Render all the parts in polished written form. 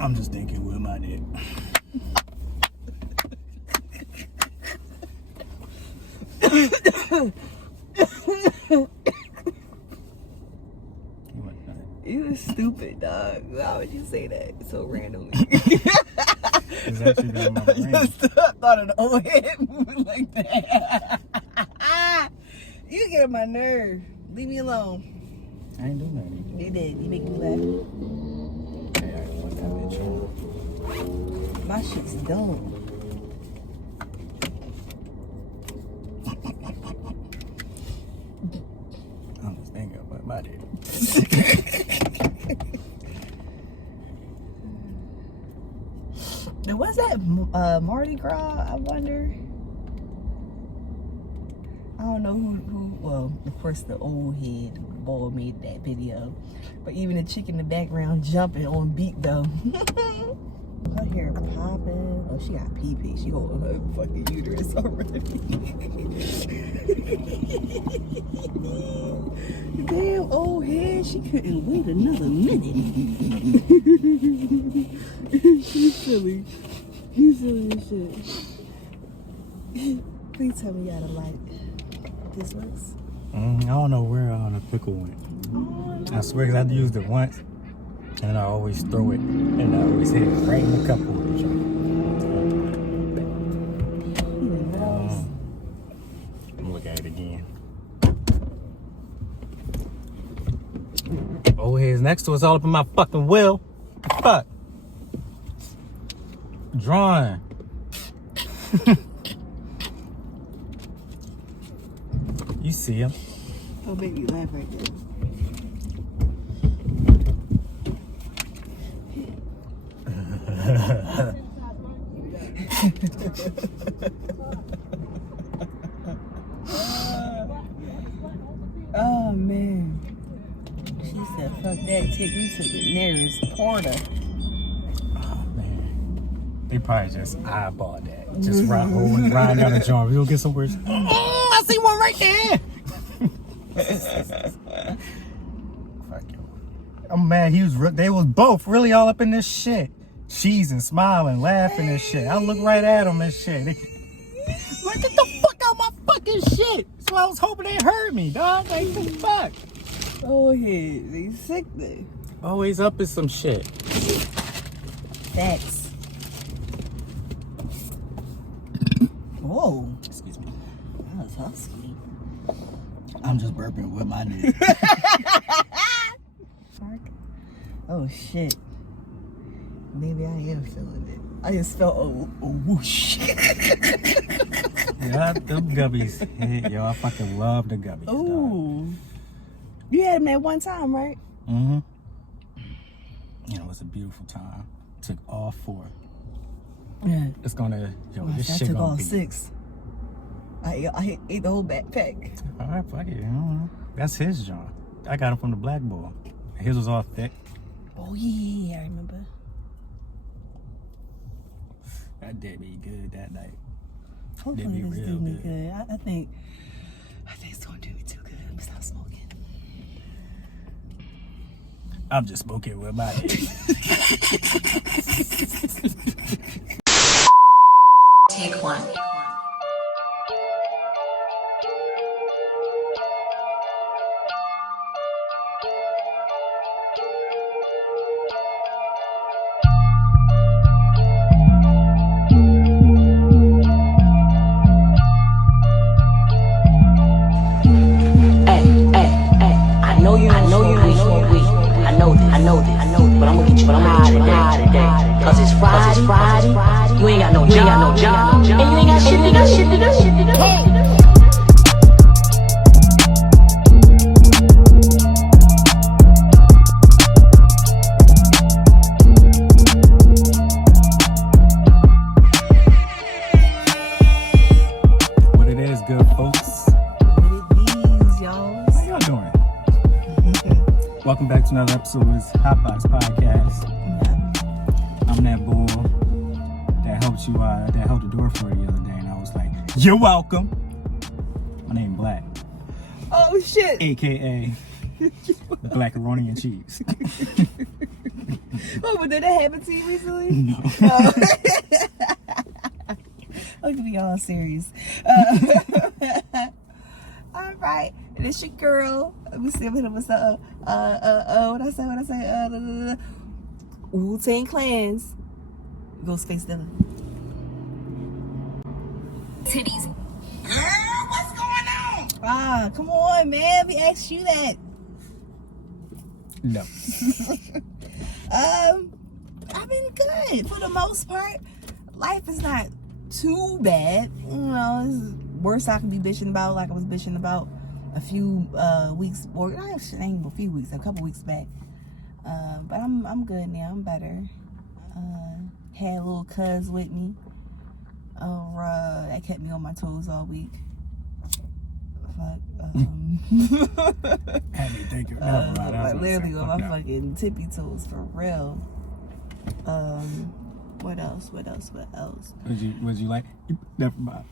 I'm just thinking with my dick. You stupid, dog. Why would you say that so randomly? It's actually been in my brain. I thought an old head moving like that. You get on my nerve. Leave me alone. I ain't doing nothing. You did. You make me laugh. Hey, I want that bitch on. My shit's dumb. I'm just thinking about my dick. Was that Mardi Gras? I wonder. I don't know who. Well, of course, the old head boy made that video, but even the chick in the background jumping on beat though. Her hair popping. Oh, she got pee. She holding her fucking uterus already. Damn old head. She couldn't wait another minute. She's silly. You silly as shit. Please tell me y'all like this works. I don't know where the pickle went. I swear, because I used it once, and I always throw it, and I always hit it right in the cup. I'm gonna look at it again. Oh, here's next to us, all up in my fucking will. Fuck. Drawing. You see him. Don't make me laugh right there. Oh man. She said, fuck that, take me to the nearest porter. Oh man. They probably just eyeballed that. Just riding down the joint. We'll get some words. I see one right there. Fuck you. I'm mad. They was both really all up in this shit. Cheesing, smiling, laughing and shit. I look right at them and shit. Like, get the fuck out of my fucking shit. So I was hoping they heard me, dog. Like, the fuck. Oh, yeah, they sick there. Always up in some shit. Facts. Whoa. Excuse me. That was husky. I'm just burping with my dick. Oh, shit. Maybe I am feeling it. I just felt a whoosh. Yeah, them guppies. Hey, yo, I fucking love the guppies. Ooh. Dog. You had them that one time, right? Mm-hmm. You know, it was a beautiful time. Took all 4. Yeah. It's gonna, this I shit took gonna all be. 6. I ate the whole backpack. All right, fuck it. I don't know. That's his joint. I got him from the Black Bull. His was all thick. Oh yeah, I remember. That did me good that night. Hopefully Did me this real do me good. good. I think it's gonna do me too good. I'm gonna stop smoking. I'm just smoking with my dick. Take one. But I'm gonna get you high today. Cause it's Friday. You ain't got no job. And you ain't got shit to do. Hey. What it is, good folks. What it is, y'all? How y'all doing? Welcome back to another episode of this Hotbox podcast. I'm that bull that helped the door for you the other day, and I was like, "You're welcome." My name Black, Oh shit. aka Blackaroni and Cheese. Oh, but did that happen to you recently? No. No. Look at me all serious. All right, and it's your girl. Let me see. I'm hitting what's up. What I say? Wu-Tang Clans. Ghostface Dilla. Titties. Girl, what's going on? Ah, come on, man. We asked you that. No. I've been good for the most part. Life is not too bad. You know, it's worse I can be bitching about, like I was bitching about a few weeks, or I ain't a few weeks, a couple weeks back. But I'm good now. I'm better. Had a little cuz with me. That kept me on my toes all week. Fuck. Had me thinking. Like literally on my fucking tippy toes for real. What else? Was you like? Never mind.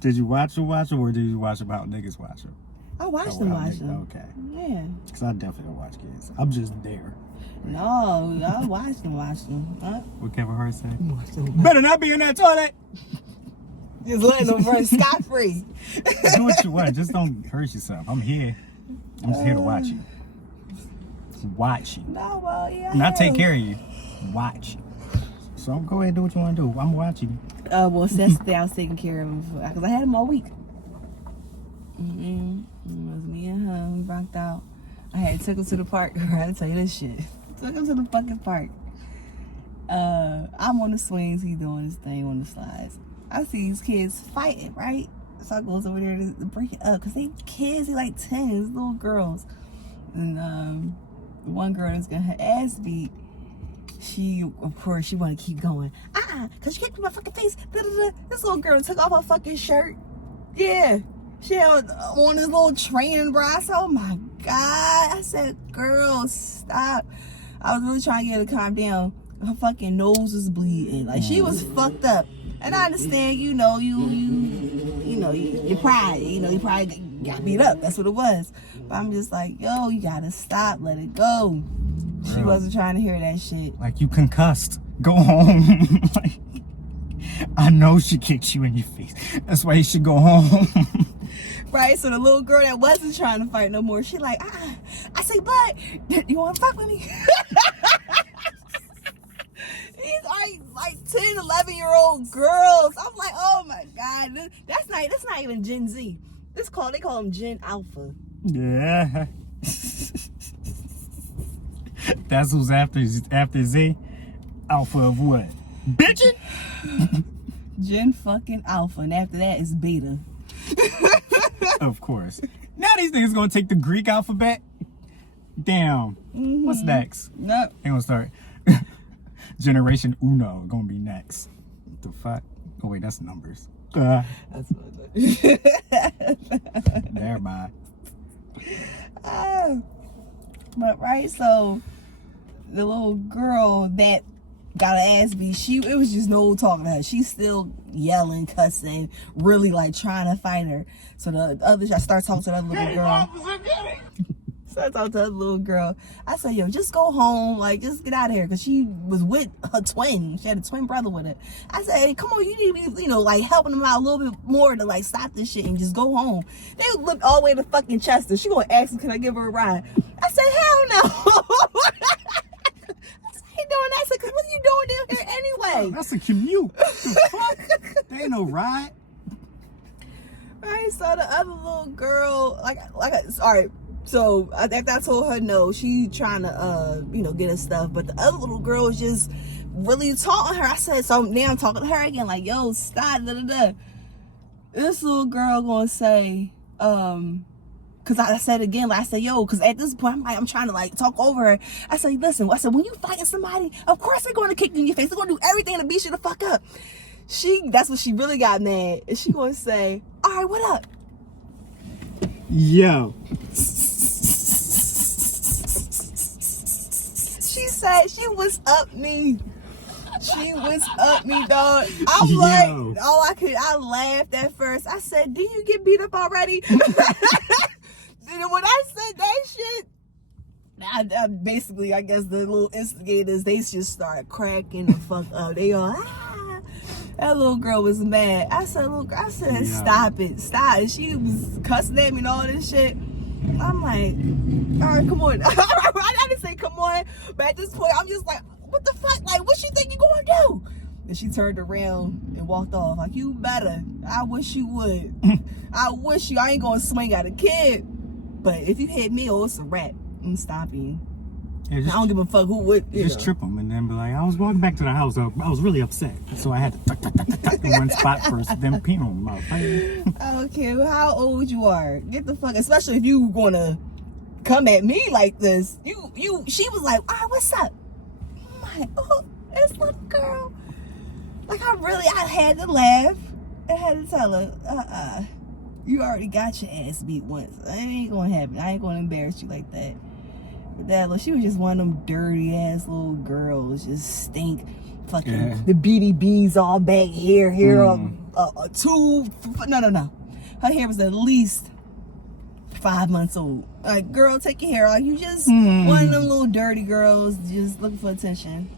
Did you watch them, or did you watch about niggas watching? I watched them. Okay. Yeah. Because I definitely don't watch kids. I'm just there. No, I watched them. Huh? What Kevin Hart said? Better not be in that toilet. Just letting them run scot free. Do what you want. Just don't hurt yourself. I'm here. I'm just here to watch you. Watch you. No, well, yeah. Not take care of you. Watch. So go ahead and do what you want to do. I'm watching. Well, that's the day I was taking care of because I had him all week. It was me and him, rocked out. I took him to the park. I had to tell you this shit. Took him to the fucking park. I'm on the swings. He doing his thing on the slides. I see these kids fighting, right? So I goes over there to break it up because they kids. They like 10. These little girls. And one girl that's getting her ass beat. She, of course, she want to keep going. Because she kicked me in my fucking face. Da-da-da. This little girl took off her fucking shirt. Yeah. She had on this little training bra. I said, oh my God. I said, girl, stop. I was really trying to get her to calm down. Her fucking nose was bleeding. Like, she was fucked up. And I understand, you know, your pride. You know, you probably got beat up. That's what it was. But I'm just like, yo, you gotta stop. Let it go. She wasn't trying to hear that shit. Like, you concussed. Go home. Like, I know she kicked you in your face. That's why you should go home. Right, so the little girl that wasn't trying to fight no more, she like, I say, bud, you want to fuck with me? These are like 10, 11-year-old girls. I'm like, oh my God, that's not even Gen Z. They call them Gen Alpha. Yeah. That's who's after Z. Alpha of what? Bitchin'? Gen fucking Alpha, and after that is Beta. Of course. Now these niggas gonna take the Greek alphabet. Damn. What's next? Nope. They gonna start. Generation Uno gonna be next. What the fuck? Oh wait, that's numbers. That's what Never mind. But right, so the little girl that got her ass beat, it was just no talking to her. She's still yelling, cussing, really like trying to fight her. So I start talking to that little girl. So I talked to the little girl. I said, yo, just go home. Like, just get out of here. Because she was with her twin. She had a twin brother with her. I said, hey, come on, you need to be, like, helping them out a little bit more to, like, stop this shit and just go home. They looked all the way to fucking Chester. She gonna ask me, can I give her a ride? I said, hell no. Doing that, because what are you doing down here anyway? That's a commute. The fuck? There ain't no ride. Right, so the other little girl, all right. So after I told her no, she trying to, get her stuff. But the other little girl was just really taunting her. I said, so now I'm talking to her again, like, yo, stop, da da da. This little girl gonna say, because I said again, like I said, yo, because at this point, I'm trying to like talk over her. I said, listen, I said, when you fighting somebody, of course they're going to kick you in your face. They're going to do everything to beat you the fuck up. That's what she really got mad. And she going to say, all right, what up? Yo. She said she was up me. She was up me, dog. I'm Yo. like, I laughed at first. I said, did you get beat up already? Then when I said that shit, basically, I guess the little instigators, they just started cracking the fuck up. They all, that little girl was mad. I said, stop it, stop. And she was cussing at me and all this shit. I'm like, all right, come on. I didn't say come on, but at this point, I'm just like, what the fuck? Like, what you think you gonna do? And she turned around and walked off. Like, you better. I wish you would. I wish you. I ain't gonna swing at a kid. But if you hit me, oh, it's a wrap. I'm stopping. Yeah, I don't give a fuck who would. Just trip them and then be like, I was walking back to the house. I was really upset. So I had to tuck in one spot first, then pee on them out. I don't care how old you are. Get the fuck, especially if you gonna come at me like this. She was like, what's up? I'm like, oh, it's little girl. Like, I had to laugh. I had to tell her, you already got your ass beat once. It ain't gonna happen. I ain't gonna embarrass you like that. But that, she was just one of them dirty ass little girls. Just stink. Fucking the BDBs all back here, no. Her hair was at least 5 months old. Like, girl, take your hair out. You just one of them little dirty girls just looking for attention.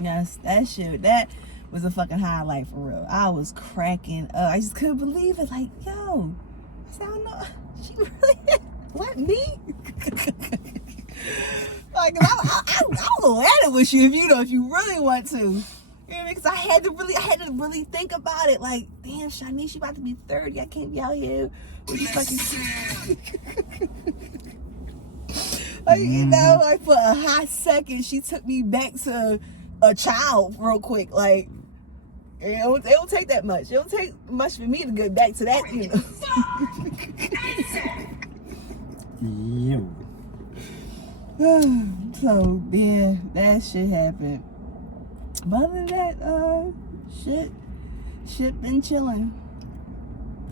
Yes, that was a fucking highlight for real. I was cracking up. I just couldn't believe it. Like, yo, I said, I don't know. She really, what, me? Like, I'll go at it with you if you really want to. You know what I mean? Because I had to really think about it. Like, damn, Shanice, she about to be 30. I can't be out here with this fucking like, you know, like, for a hot second, she took me back to a child real quick. Like, it don't take that much. It don't take much for me to get back to that, you know. So, yeah, that shit happened. But other than that, shit been chilling.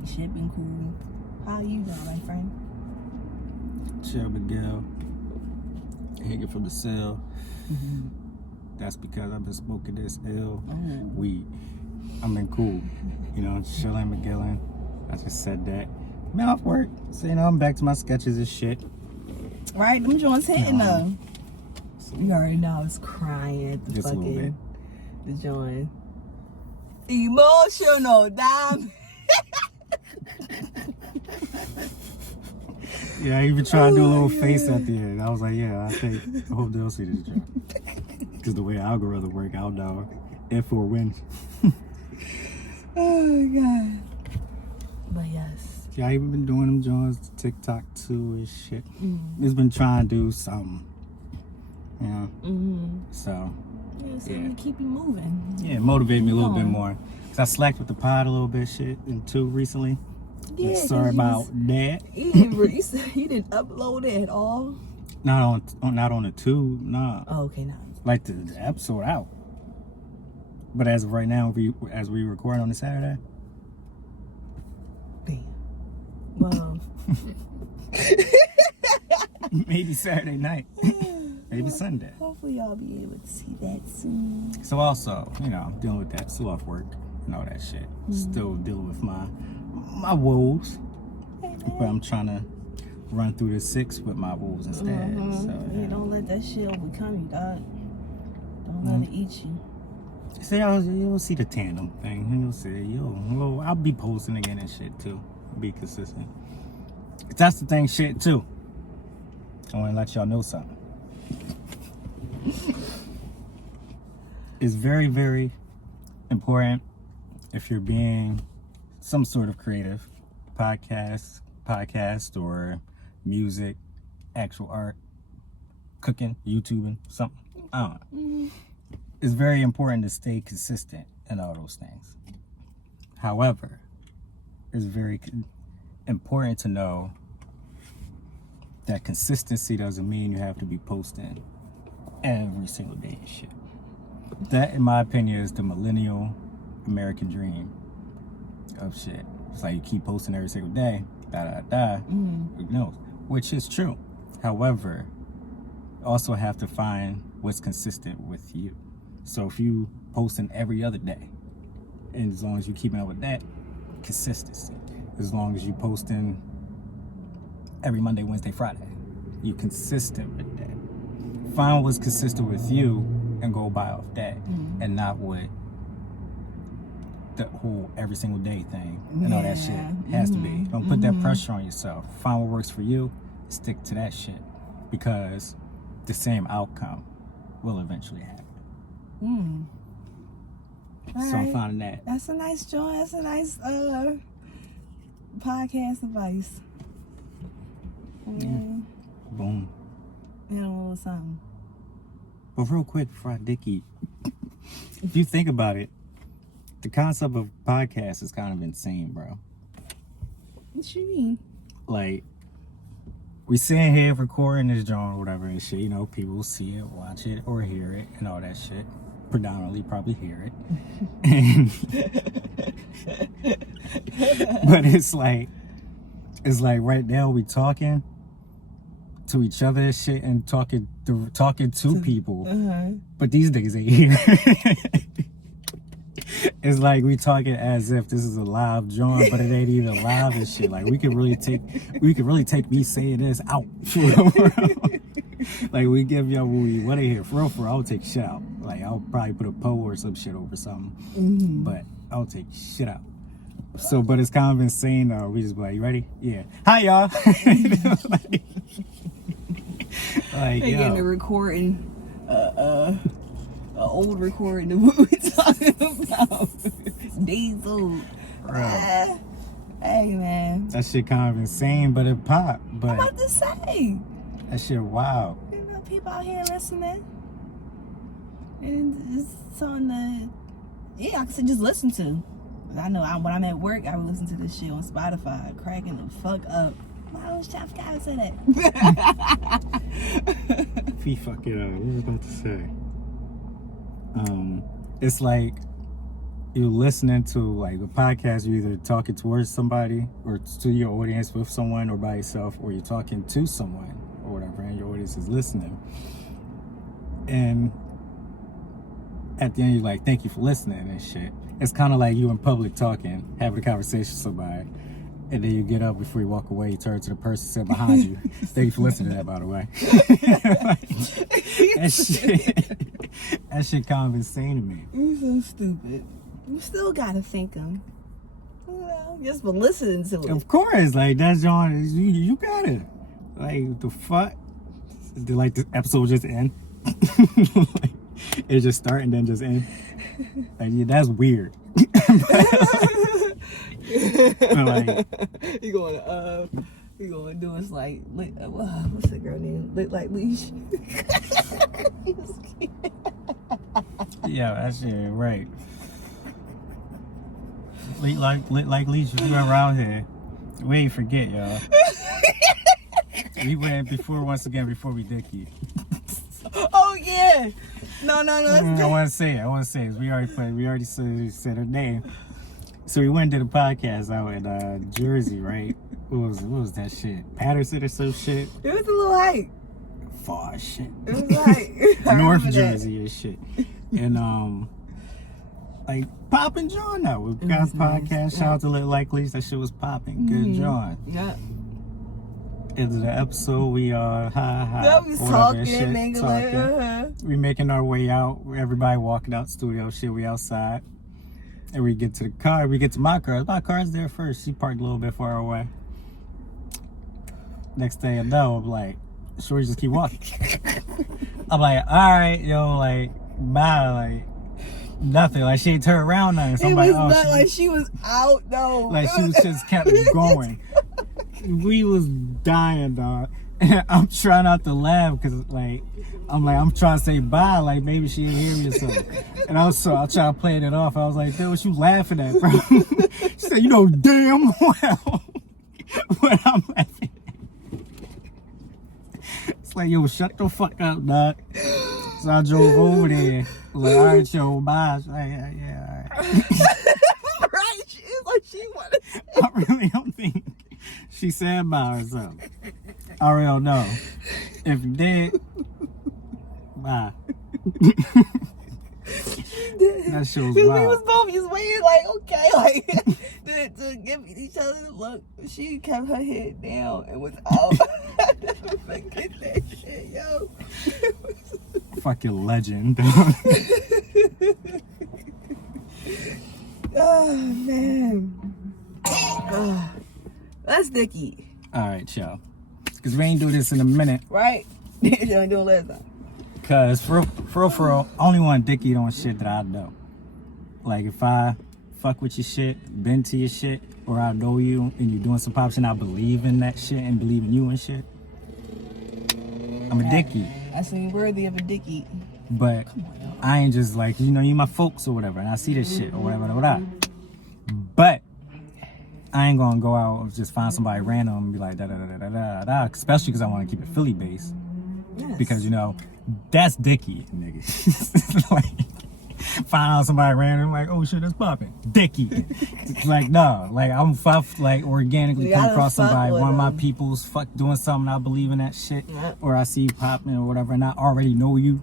Shit been cool. How you doing, my friend? Chill, Miguel. Hanging from the cell. That's because I've been smoking this ill weed. I've been cool. You know, chilling, McGillen. I just said that. Man, off work. So, you know, I'm back to my sketches and shit. Right? Them joints hitting though. You already know I was crying at the just fucking the joint. Emotional damn. Yeah, I even tried to do a little face at the end. I was like, yeah, I hope they'll see this joke. Because the way algorithm work, I'll know if or when. Oh God. But yes. Yeah, I even been doing them joints, TikTok too and shit. It's been trying to do something. You know? So. Yeah, so you keep you moving. Yeah, motivate me a little bit more. Because I slacked with the pod a little bit shit and too recently. Yeah, sorry about that. You didn't upload it at all? Not on the tube, nah. Oh, okay, no. Like the episode out. But as of right now, as we record on the Saturday. Damn. Well. Maybe Saturday night. Maybe Sunday. Hopefully y'all be able to see that soon. So also, you know, I'm dealing with that. Still off work and all that shit. Still dealing with my woes. But I'm trying to run through the 6 with my woes instead. So, yeah, don't let that shit overcome you, dog. Don't let it eat you. See, you'll see the tandem thing. You'll see. I'll be posting again and shit too. Be consistent. That's the thing, shit too. I want to let y'all know something. It's very, very important if you're being some sort of creative, podcast or music, actual art, cooking, YouTubing, something. I don't know. It's very important to stay consistent in all those things. However, it's very important to know that consistency doesn't mean you have to be posting every single day and shit. That, in my opinion, is the millennial American dream of shit. It's like you keep posting every single day, who knows? Which is true. However, you also have to find what's consistent with you. So if you posting every other day, and as long as you're keeping up with that, consistency. As long as you posting every Monday, Wednesday, Friday, you're consistent with that. find what's consistent with you and go by off that, and not what the whole every single day thing and all that shit has to be. Don't put that pressure on yourself. Find what works for you, stick to that shit, because the same outcome will eventually happen. So I'm finding that. That's a nice joint. That's a nice podcast advice. Boom. And a little something. But real quick before I dick eat, if you think about it, the concept of podcast is kind of insane, bro. What you mean? Like, we sitting here recording this joint or whatever and shit, you know, people will see it, watch it, or hear it, and all that shit. Predominantly probably hear it. But it's like right now we talking to each other and shit and talking to people. But these niggas ain't here. It's like we talking as if this is a live joint, but it ain't even live and shit. Like we could really take me saying this out. Like we give y'all what we want to hear. For real, I'll take shit out. Like I'll probably put a poll or some shit over something. But I'll take shit out. So, but it's kind of insane though. We just be like, you ready? Yeah. Hi y'all. Like They yo. getting a recording, an old recording of what we talking about. Days old. Hey man. That shit kind of insane, but it pop. I'm But about to say. that shit wild. You know, people out here listening. And it's something that, yeah, I can just listen to. I know when I'm at work, I would listen to this shit on Spotify, cracking the fuck up. Why was Chef Guy say that? Fee fuck it up. What was I about to say? It's like you're listening to like a podcast, you're either talking towards somebody or to your audience with someone or by yourself, or you're talking to someone or whatever, and your audience is listening. And at the end, you're like, thank you for listening and shit. It's kind of like you in public talking, having a conversation with somebody, and then you get up before you walk away, you turn to the person sitting behind you. Thank you for listening to that, by the way. That shit kind of insane to me. You're so stupid. You still gotta thank them. You know, just for listening to it. Of course, like that's John. You got it. Like the fuck? Did like this episode just end? Like, it just start and then just end. Like yeah, that's weird. Like, you gonna do us like what's that girl name? Lit like leash. yeah, that shit ain't right. Lit like leash. If you around here, we ain't forget, y'all. We went before we dick you. Oh yeah. No. I want to say it. We already said her name. So we went to the podcast out in Jersey, right? What was that shit? Patterson or some shit? It was a little hype. Far as shit. It was like North Jersey and shit. And like popping John out. We got a podcast. Nice. Shout out to Lit Like Least. That shit was popping. Good John. Yeah. Into the episode, we That was talking, mingling. We making our way out. Everybody walking out studio. Shit, we outside. And we get to the car. We get to my car. My car's there first. She parked a little bit far away. Next thing I know, I'm like, sure, just keep walking. I'm like, all right, yo, like, bye, like, nothing. Like, she ain't turned around nothing. Somebody, it was not like she was out though. like, she was just kept going. We was dying, dog. And I'm trying not to laugh because, like, I'm trying to say bye, like maybe she didn't hear me or something. And I try playing it off. I was like, dude, what you laughing at, bro? She said, you know damn well what I'm laughing at. It's like, yo, shut the fuck up, dog. So I drove over there. I was like, all right, yo, bye. She's like, yeah, all right. Right? It's like she wanted. I really don't think she said bye or something. I really don't know. If you did, bye. That shit was We wild. was both just waiting, like, okay, like, to give each other a look. She kept her head down and was out. Forget that shit, yo. Fucking legend. Oh, man. Let's Dickie. Alright, y'all. Because we ain't do this in a minute. Right? You ain't doing last time. Because for real, only one Dickie on shit that I know. Like, if I fuck with your shit, been to your shit, or I know you, and you're doing some pop shit, and I believe in that shit and believe in you and shit, I'm a Dickie. I seem worthy of a Dickie. But I ain't just like, you my folks or whatever, and I see this shit or whatever. But I ain't gonna go out and just find somebody random and be like, da-da-da-da-da-da, especially because I want to keep it Philly based. Yes. Because, that's Dickie, nigga. Like, find out somebody random, like, oh shit, that's popping. Dickie. It's like, no. Like, like, organically come across somebody, one of my people's doing something, I believe in that shit. Yep. Or I see you popping or whatever, and I already know you.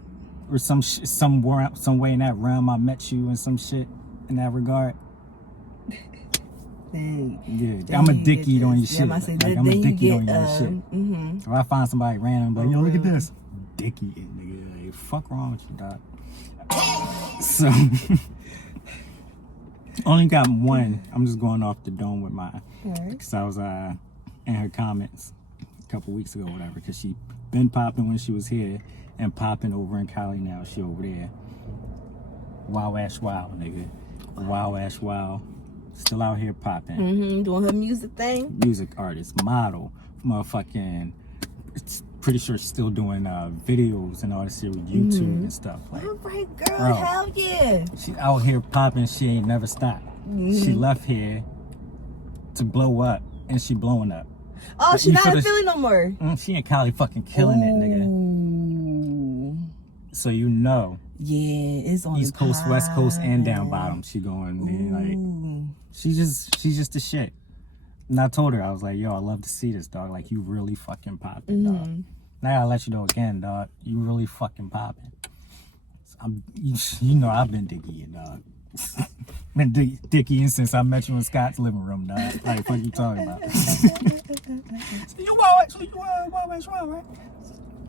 Or some way in that realm, I met you and some shit in that regard. Yeah, I'm a Dickie on your shit. Like, I'm a Dickie on your shit. Mm-hmm. If I find somebody random, but look at this, Dickie, nigga, like, fuck wrong with you, dog. So, only got one. I'm just going off the dome with mine because I was in her comments a couple weeks ago, whatever. Because she been popping when she was here and popping over in Cali now. She over there. Wow ash wow, nigga. Wow ash wow. Still out here popping. Mm-hmm. Doing her music thing. Music artist, model, motherfucking. Pretty sure she's still doing videos and all this shit with YouTube and stuff. Like, all right, girl, hell yeah. She's out here popping. She ain't never stopped. She left here to blow up, and she blowing up. Oh, but she not in Philly no more. She in Cali fucking killing it, nigga. So yeah, it's on East Coast, West Coast, and down bottom. She going, man, like she's just the shit. And I told her, I was like, yo, I love to see this, dog. Like, you really fucking popping, dog. Now I gotta let you know again, dog. You really fucking popping. So I've been Dickie, dog. Been Dickie since I met you in Scott's living room, dog. Like, what you talking about? So you wild, right?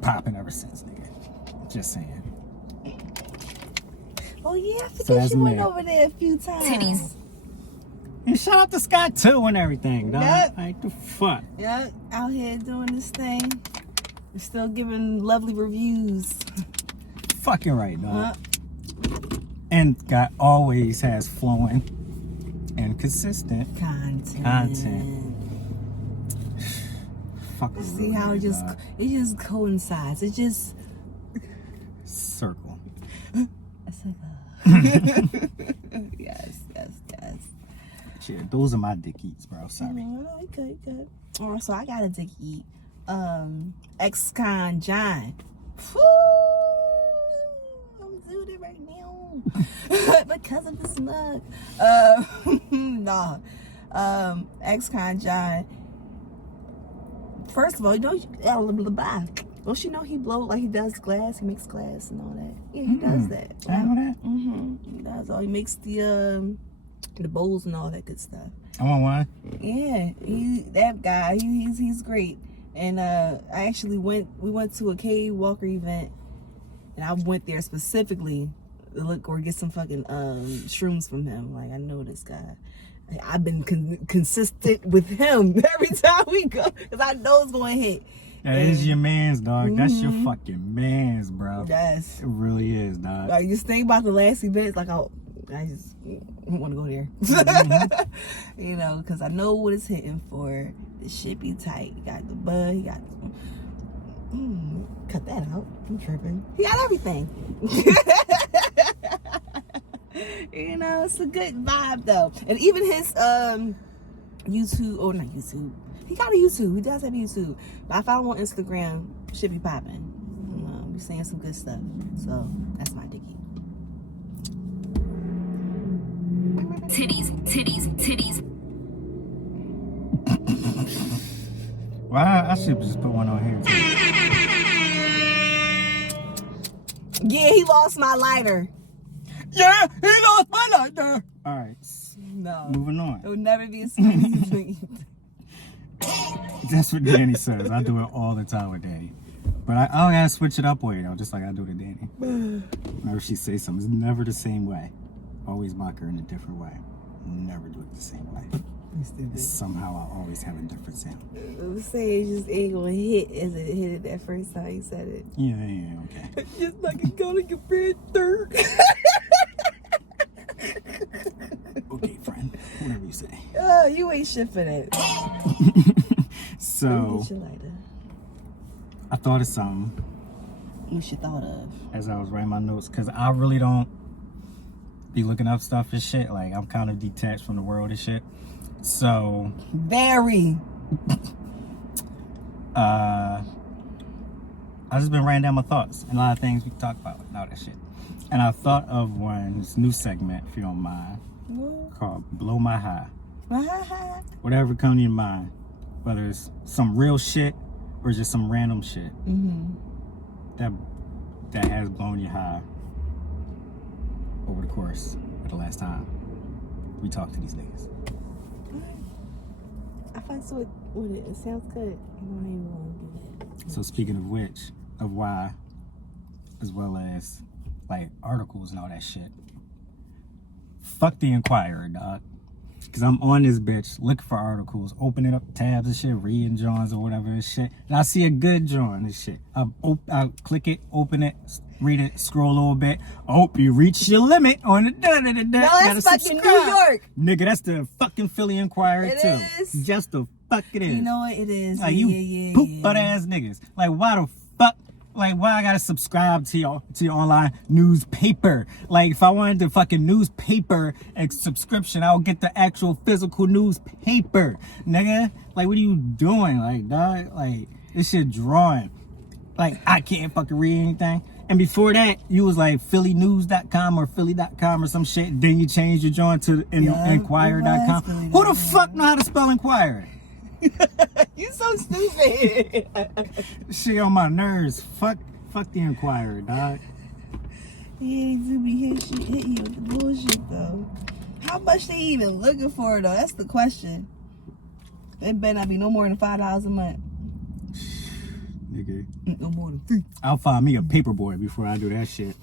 Popping ever since, nigga. Just saying. Oh yeah, I forget you went over there a few times. And shout out to Scott too and everything, dog. Yep. Like, the fuck. Yep, out here doing this thing. We're still giving lovely reviews. Fucking right, dog. And God always has flowing and consistent content. Fucking see how it just coincides. It just circle. Yes. Yeah, those are my Dickies, bro. Sorry. Good. All right, so I got a Dickie. Ex-con John. Woo! I'm doing it right now because of the slug. Ex-con John. First of all, don't you know he blow like he does glass? He makes glass and all that. Yeah, he does that. I know that. He does all. He makes the bowls and all that good stuff. I want one. Yeah, that guy. He's great. And we went to a K Walker event, and I went there specifically to look or get some fucking shrooms from him. Like, I know this guy. I've been consistent with him every time we go because I know it's going to hit. That is your man's, dog. That's your fucking man's, bro. Yes. It really is, dog. Like, just think about the last events. Like, I just want to go there. Because I know what it's hitting for. The shit be tight. He got the bud. He got... cut that out. I'm tripping. He got everything. It's a good vibe, though. And even his YouTube... Oh, not YouTube. He got a YouTube. He does have a YouTube. But I follow him on Instagram. Should be popping. Be saying some good stuff. So, that's my Dickie. Titties. Well, I should just put one on here. Yeah, he lost my lighter. Yeah, he lost my lighter. All right. No. Moving on. It would never be a sweet. That's what Danny says. I do it all the time with Danny. But I gotta switch it up with her, though, just like I do to Danny. Whenever she says something, it's never the same way. Always mock her in a different way. Never do it the same way. Somehow I always have a different sound. I'm saying it just ain't gonna hit as it hit it that first time you said it. Yeah, okay. Just like it's gonna get very third. Okay, friend. Whatever you say. Oh, you ain't shit for that. So, Get your lighter. I thought of something What you thought of? as I was writing my notes, because I really don't be looking up stuff and shit. Like, I'm kind of detached from the world and shit. So, Very. I just been writing down my thoughts and a lot of things we can talk about and all that shit. And I thought of this new segment, if you don't mind, called Blow My High. Whatever comes to your mind, whether it's some real shit or just some random shit that has blown you high over the course of the last time we talked to these niggas. I find so with it. It sounds good. I don't even want to do that. So speaking of which, of why, as well as like articles and all that shit, fuck the Inquirer, dog. Cause I'm on this bitch looking for articles, opening up tabs and shit, reading joins or whatever and shit, and I see a good join and shit. I'll click it, open it, read it, scroll a little bit. Oh, you reached your limit on the No, that's fucking New York. Nigga, that's the fucking Philly Inquirer It too. is. Just the fuck it is. You know what it is. Like you poop butt ass niggas. Like why the fuck? Like why I gotta subscribe to your online newspaper? Like if I wanted the fucking newspaper and subscription, I'll get the actual physical newspaper, nigga. Like what are you doing? Like dog, like this shit drawing. Like I can't fucking read anything. And before that, you was like phillynews.com or philly.com or some shit. Then you changed your joint to inquirer.com. Who the fuck know how to spell Inquirer? You so stupid. Shit on my nerves. Fuck the Inquirer, dog. He ain't to be hitting you with the bullshit though. How much they even looking for though? That's the question. It better not be no more than $5 a month. Nigga. No more than 3. I'll find me a paperboy before I do that shit.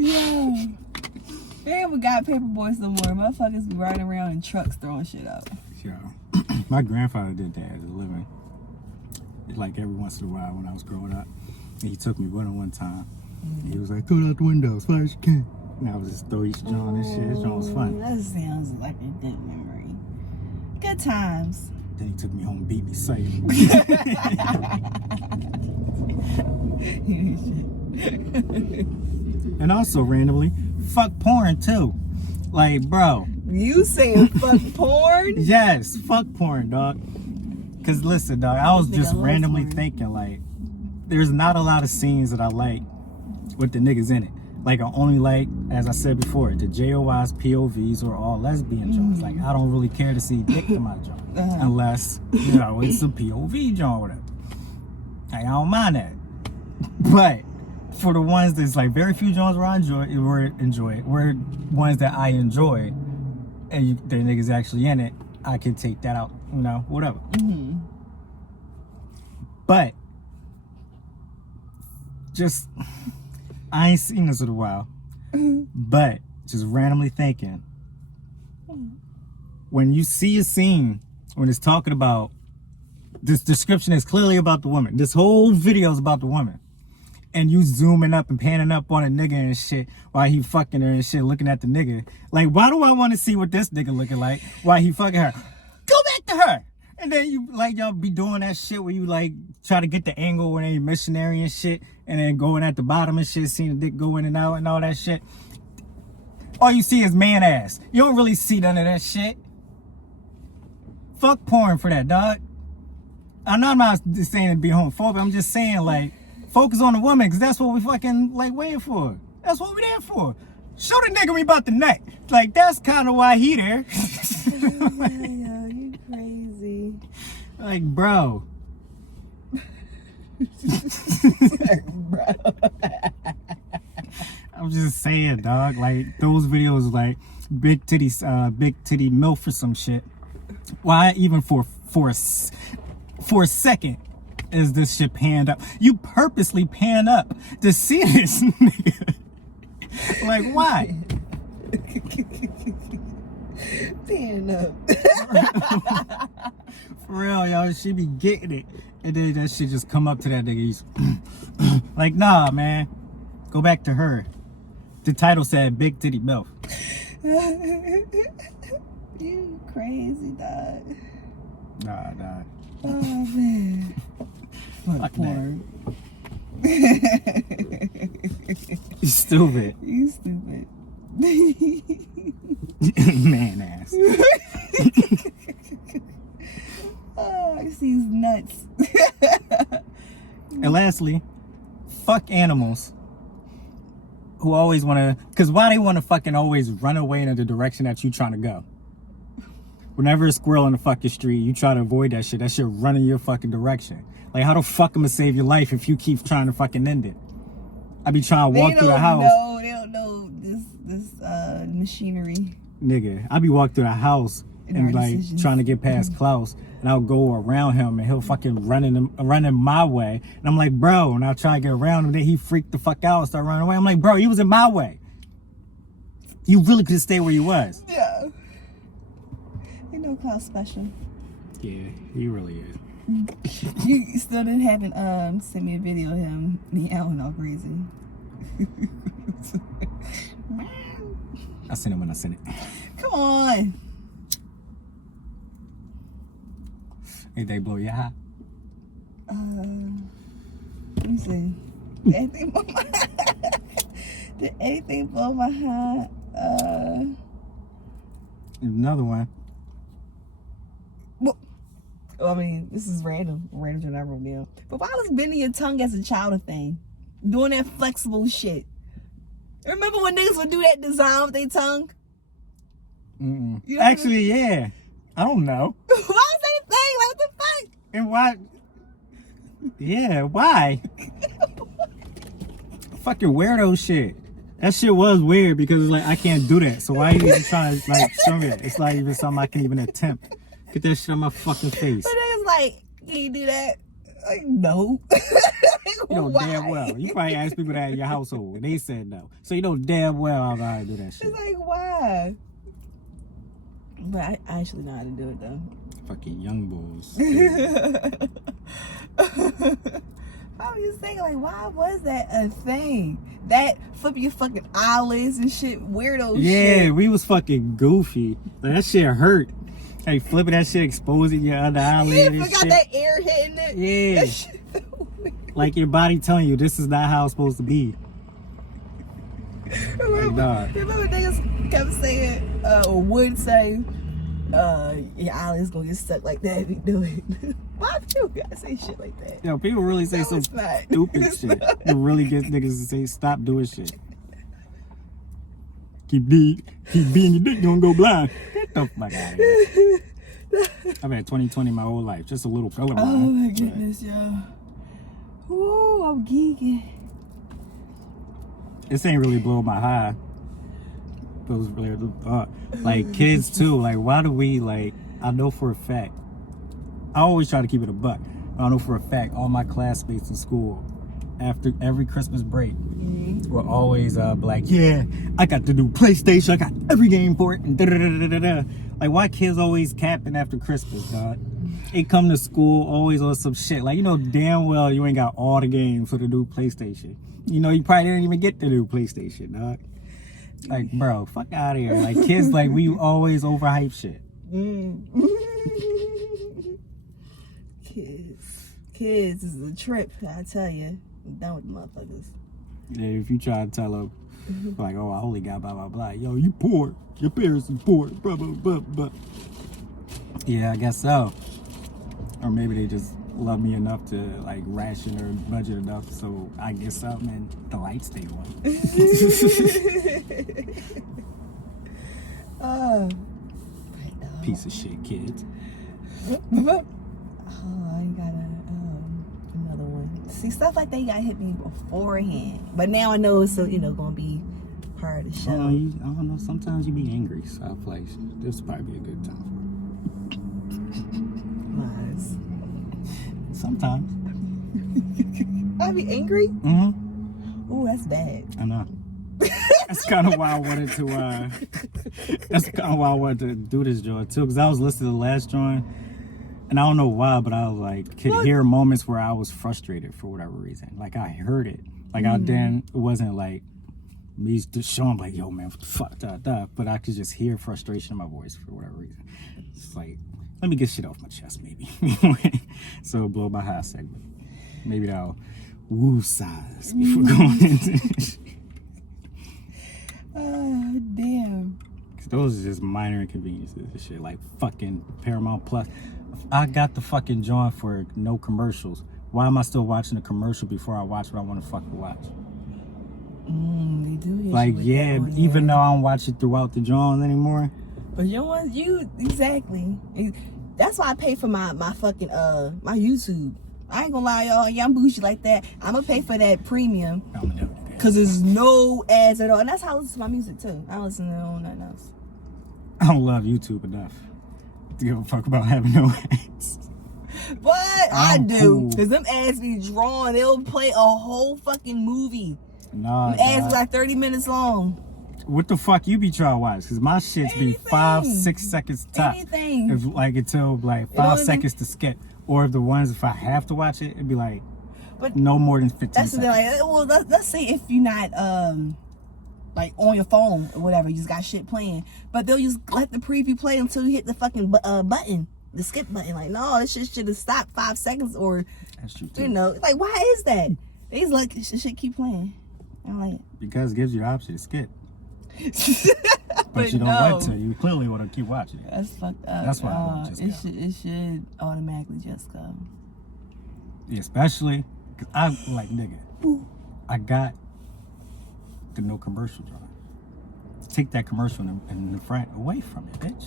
Yeah. They ain't got paper boys no more. Motherfuckers be riding around in trucks throwing shit out. Yo, my grandfather did that as a living. Like every once in a while when I was growing up. And he took me with him one time. And he was like, throw it out the window as far as you can. And I was just throw each joint and shit. This joint was fun. That sounds like a good memory. Good times. Then he took me home and beat me sick. And also randomly, fuck porn too. Like, bro. You saying fuck porn? Yes, fuck porn, dog. Cause listen, dog, I was just randomly thinking, like, there's not a lot of scenes that I like with the niggas in it. Like, I only like, as I said before, the JOI's POVs or all lesbian joints. Like, I don't really care to see dick in my joint. Unless, you know, it's a POV joint or whatever. Like, I don't mind that. But for the ones that's like very few joints where I enjoy it, where ones that I enjoy and the niggas actually in it, I can take that out, you know, whatever. But just, I ain't seen this in a while, but just randomly thinking, when you see a scene when it's talking about, this description is clearly about the woman, this whole video is about the woman, and you zooming up and panning up on a nigga and shit while he fucking her and shit, looking at the nigga, like, why do I want to see what this nigga looking like while he fucking her? Go back to her. And then you, like, y'all be doing that shit where you, like, try to get the angle when they missionary and shit, and then going at the bottom and shit, seeing the dick go in and out and all that shit. All you see is man ass. You don't really see none of that shit. Fuck porn for that, dog. I know I'm not just saying to be homophobic. I'm just saying, like, focus on the woman, because that's what we fucking, like, waiting for. That's what we there for. Show the nigga we about the neck. Like, that's kind of why he there. Yeah, you crazy. Like, bro. I'm just saying, dog. Like those videos, like big titty milf or some shit. Why even for a second is this shit panned up? You purposely pan up to see this nigga. Like why? Pan up. For real, yo, she be getting it, and then that shit just come up to that nigga. He's like, nah, man, go back to her. The title said "Big Titty Milf." You crazy dog. Nah. Oh man. Fuck porn. You stupid. You stupid. Man ass. Oh, I see his nuts. And lastly, fuck animals who always want to, because why they want to fucking always run away in the direction that you trying to go. Whenever a squirrel in the fucking street, you try to avoid that shit running your fucking direction. Like, how the fuck am I save your life if you keep trying to fucking end it? I be trying to walk through the house. They don't know this machinery. Nigga, I be walking through the house and like decisions. trying to get past Klaus, and I'll go around him and he'll fucking running my way, and I'm like, bro, and I'll try to get around him, then he freaked the fuck out and start running away. I'm like, bro, you was in my way. You really could stay where you was. Yeah. You know Klaus special. Yeah, he really is. You still haven't sent me a video of him meowing all crazy. I sent it when I sent it. Come on. Anything blow your high? Let me see. Did anything blow my heart? Another one. Well, I mean, this is random to I wrote down. But why was bending your tongue as a child a thing? Doing that flexible shit. Remember when niggas would do that design with their tongue? Mm-mm. You know Actually, yeah. I don't know. Why was that a thing? Like, what the fuck? And why? Yeah, why? Fucking weirdo shit. That shit was weird because it's like, I can't do that. So why are you even trying to like show me that? It's not even something I can even attempt. Get that shit on my fucking face. But niggas like, can you do that? Like, no. You know Why? damn well. You probably asked people that in your household and they said no. So you know damn well I know how to do that shit. It's like, why? But I actually know how to do it though. Fucking young boys. I was just saying, like, why was that a thing? That flip your fucking eyelids and shit, weirdo shit. Yeah, we was fucking goofy. Like, that shit hurt. Like flipping that shit, exposing your other eyelid Yeah, and forgot shit. that air hitting it. Yeah. That shit felt weird. Like your body telling you this is not how it's supposed to be. Remember niggas kept saying, or would say, your eyelids gonna get stuck like that if you do it. Why would you guys say shit like that? Yo, people really say No, some it's not. stupid It's shit. not. It really gets niggas to say stop doing shit. Keep being your dick, you gonna go blind. Get the fuck out of here. I've had 20/20 my whole life, just a little colorblind. Oh my goodness, yo. Woo, I'm geeking. This ain't really blowing my high. It was really like kids too. Like, why do we like? I know for a fact. I always try to keep it a buck. I know for a fact all my classmates in school, after every Christmas break, were always like, yeah, I got the new PlayStation. I got every game for it. And da-da-da-da-da-da. Like, why kids always capping after Christmas, dog? They come to school always on some shit. Like, you know damn well you ain't got all the games for the new PlayStation. You know, you probably didn't even get the new PlayStation, dog. Like, bro, fuck out of here. Like, kids, like, we always overhype shit. Kids is a trip, I tell you. I'm done with the motherfuckers. Yeah, if you try to tell them, like, oh, I only got blah, blah, blah. Yo, you poor. Your parents are poor. Blah, blah, blah, blah. Yeah, I guess so. Or maybe they just love me enough to, like, ration or budget enough so I get something and the lights stay on. Piece of shit, kids. Oh, I got another one. See, stuff like that, you gotta hit me beforehand. But now I know it's, gonna be part of the show. I don't know. Sometimes you be angry, so I feel like this would probably be a good time Lies. for it. Sometimes. I be angry? Mm-hmm. Ooh, that's bad. I know. That's kind of why I wanted to. That's kind of why I wanted to do this joint too, because I was listening to the last joint, and I don't know why, but I was like, could hear moments where I was frustrated for whatever reason. Like I heard it, like I didn't. It wasn't like me just showing like, yo, man, what the fuck, but I could just hear frustration in my voice for whatever reason. It's like, let me get shit off my chest, maybe. So it'll blow my high segment. Maybe that'll woo size before going into this. Damn. Those are just minor inconveniences and shit. Like fucking Paramount Plus. I got the fucking joint for no commercials. Why am I still watching a commercial before I watch what I want to fucking watch? They do hit Like, you with yeah, that on even there. though I don't watch it throughout the joint anymore. But exactly. That's why I pay for my fucking my YouTube. I ain't gonna lie, y'all. Yeah, I'm bougie like that. I'm gonna pay for that premium I'm gonna never do that. because there's no ads at all, and that's how I listen to my music too. I don't listen to nothing else. I don't love YouTube enough to give a fuck about having no ads. But I I'm do, cool. because them ads be drawn. They'll play a whole fucking movie. Nah, Them ads be like 30 minutes long. what the fuck you be trying to watch? Because my shits be Anything. 5-6 seconds top. Anything. If like until like 5 seconds to skip. Or if the ones, if I have to watch it, it'd be like But no more than 15 that's the seconds. thing. Like, well, let's say if you're not like on your phone or whatever, you just got shit playing, but they'll just let the preview play until you hit the fucking button, the skip button. Like, no, this shit should have stopped 5 seconds, or That's true too. like, why is that? They just let shit keep playing. I'm like, Because it gives you the option to skip. But but you don't no. want to. You clearly want to keep watching it. That's fucked up. That's why I won't just go. It should automatically just go. Yeah, especially because I like, nigga, I got the no commercial drive. Take that commercial in the front away from it, bitch.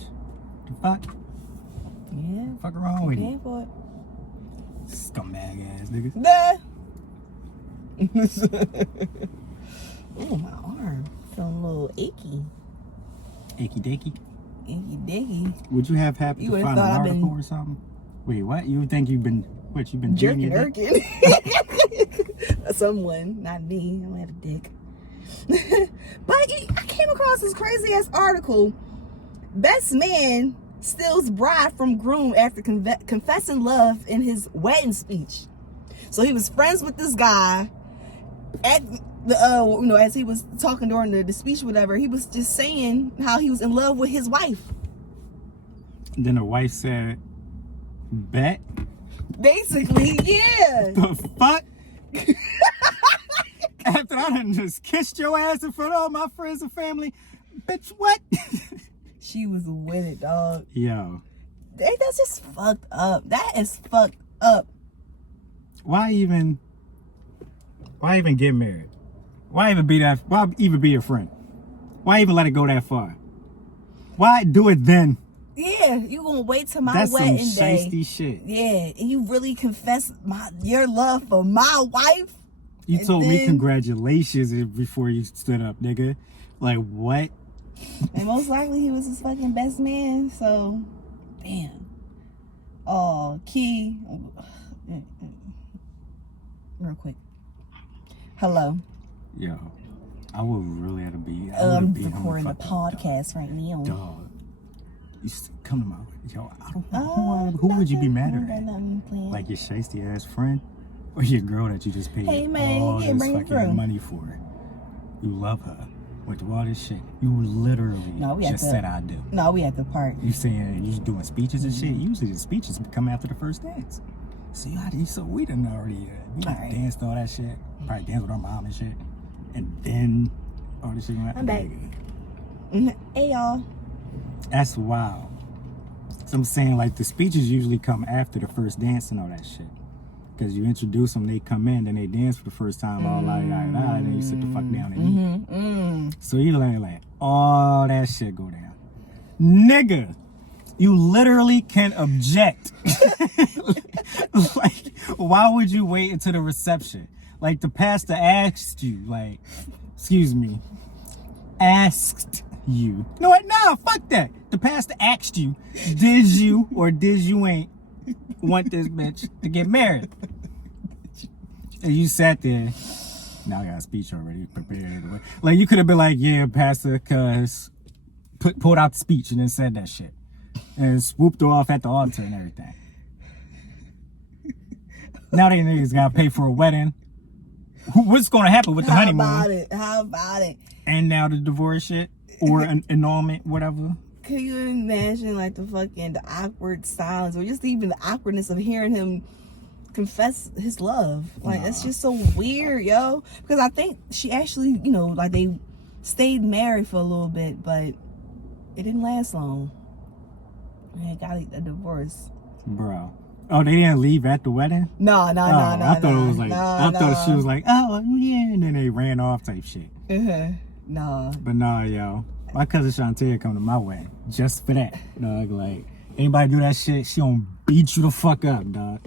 The fuck? Yeah. Fuck wrong with Paying you? for it. Scumbag ass niggas. Nah. Oh, my arm. Feeling a little achy. Achy dakey. Achy dicky. Would you have happened You to would've find an thought I've article been- or something? Wait, what? You would think you've been Jerking your dick? Irkin. Someone, not me. I don't have a dick. But I came across this crazy ass article. Best man steals bride from groom after confessing love in his wedding speech. So he was friends with this guy at the as he was talking during the speech, whatever. He was just saying how he was in love with his wife. Then the wife said, bet. Basically, yeah. The fuck? After I done just kissed your ass in front of all my friends and family, bitch, what? She was with it, dog. Yo, That's just fucked up. That is fucked up. why even get married? Why even be your friend? Why even let it go that far? Why do it then? Yeah, you gonna wait till my That's wedding some day. shiesty shit. Yeah, and you really confess your love for my wife? You And told me then- congratulations before you stood up, nigga. Like, what? And most likely he was his fucking best man, so damn. Oh, Key. Real quick. Hello. Yo, I would really have to be. I'm recording a podcast right now. Dog. You come to my. Yo, I don't know. Oh, Who would you be nothing. madder at? Nothing planned. Like your shiesty ass friend? Or your girl that you just paid Hey, man, all yeah, this bring it fucking through. money for? You love her. Went through all this shit. You literally No, we have just to- said I do. No, we at the park. You saying you doing speeches and Mm-hmm. shit. Usually the speeches come after the first dance. So we done already we done Alright. danced all that shit. Probably danced with our mom and shit. And then all this shit went I'm back. Nigga, Hey, y'all. that's wild. So I'm saying like the speeches usually come after the first dance and all that shit. Cause you introduce them, they come in, then they dance for the first time, all and then you sit the fuck down and eat. So you like all that shit go down. Nigga, you literally can object. Like, Why would you wait until the reception? Like, the pastor asked you, like, excuse me, asked you. You know what? Nah, fuck that. The pastor asked you, did you or did you ain't want this bitch to get married? And you sat there. Now I got a speech already prepared. Like, you could have been like, yeah, pastor, cuz pulled out the speech and then said that shit. And swooped her off at the altar and everything. Now they niggas gotta pay for a wedding. What's gonna happen with the honeymoon? How about it? And now the divorce shit or an annulment, whatever. Can you imagine like the awkward silence, or just even the awkwardness of hearing him confess his love? Like, that's just so weird, yo. Because I think she actually, like, they stayed married for a little bit, but it didn't last long. They got a divorce, bro. Oh, they didn't leave at the wedding? No. I thought it was like, I thought she was like, oh yeah, and then they ran off type shit. No. But nah, yo, my cousin Shantae come to my wedding just for that, dog. Like, anybody do that shit, she gonna beat you the fuck up, dog.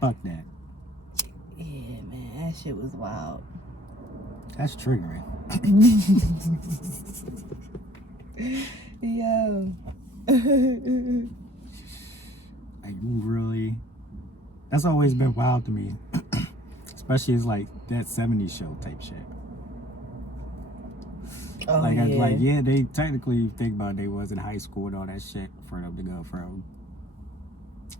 Fuck that. Yeah, man, that shit was wild. That's triggering. Yo. Like, really? That's always been wild to me. Especially it's like that 70s show type shit. Oh, like, yeah, they technically think about it, they was in high school and all that shit for them to go from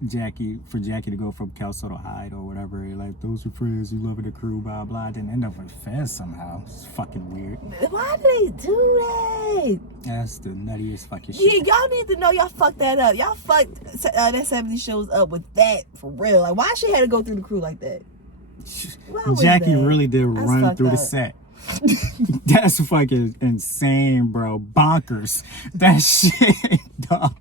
Jackie to go from Kelso to Hyde or whatever. Like, those are friends, you love the crew, blah, blah. Then end up with Fez somehow. It's fucking weird. Why do they do that? That's the nuttiest fucking shit. Yeah, y'all need to know y'all fucked that up. Y'all fucked that 70 shows up with that, for real. Like, why she had to go through the crew like that? Jackie really did That's run through the up. set. That's fucking insane, bro. Bonkers. That shit, dog.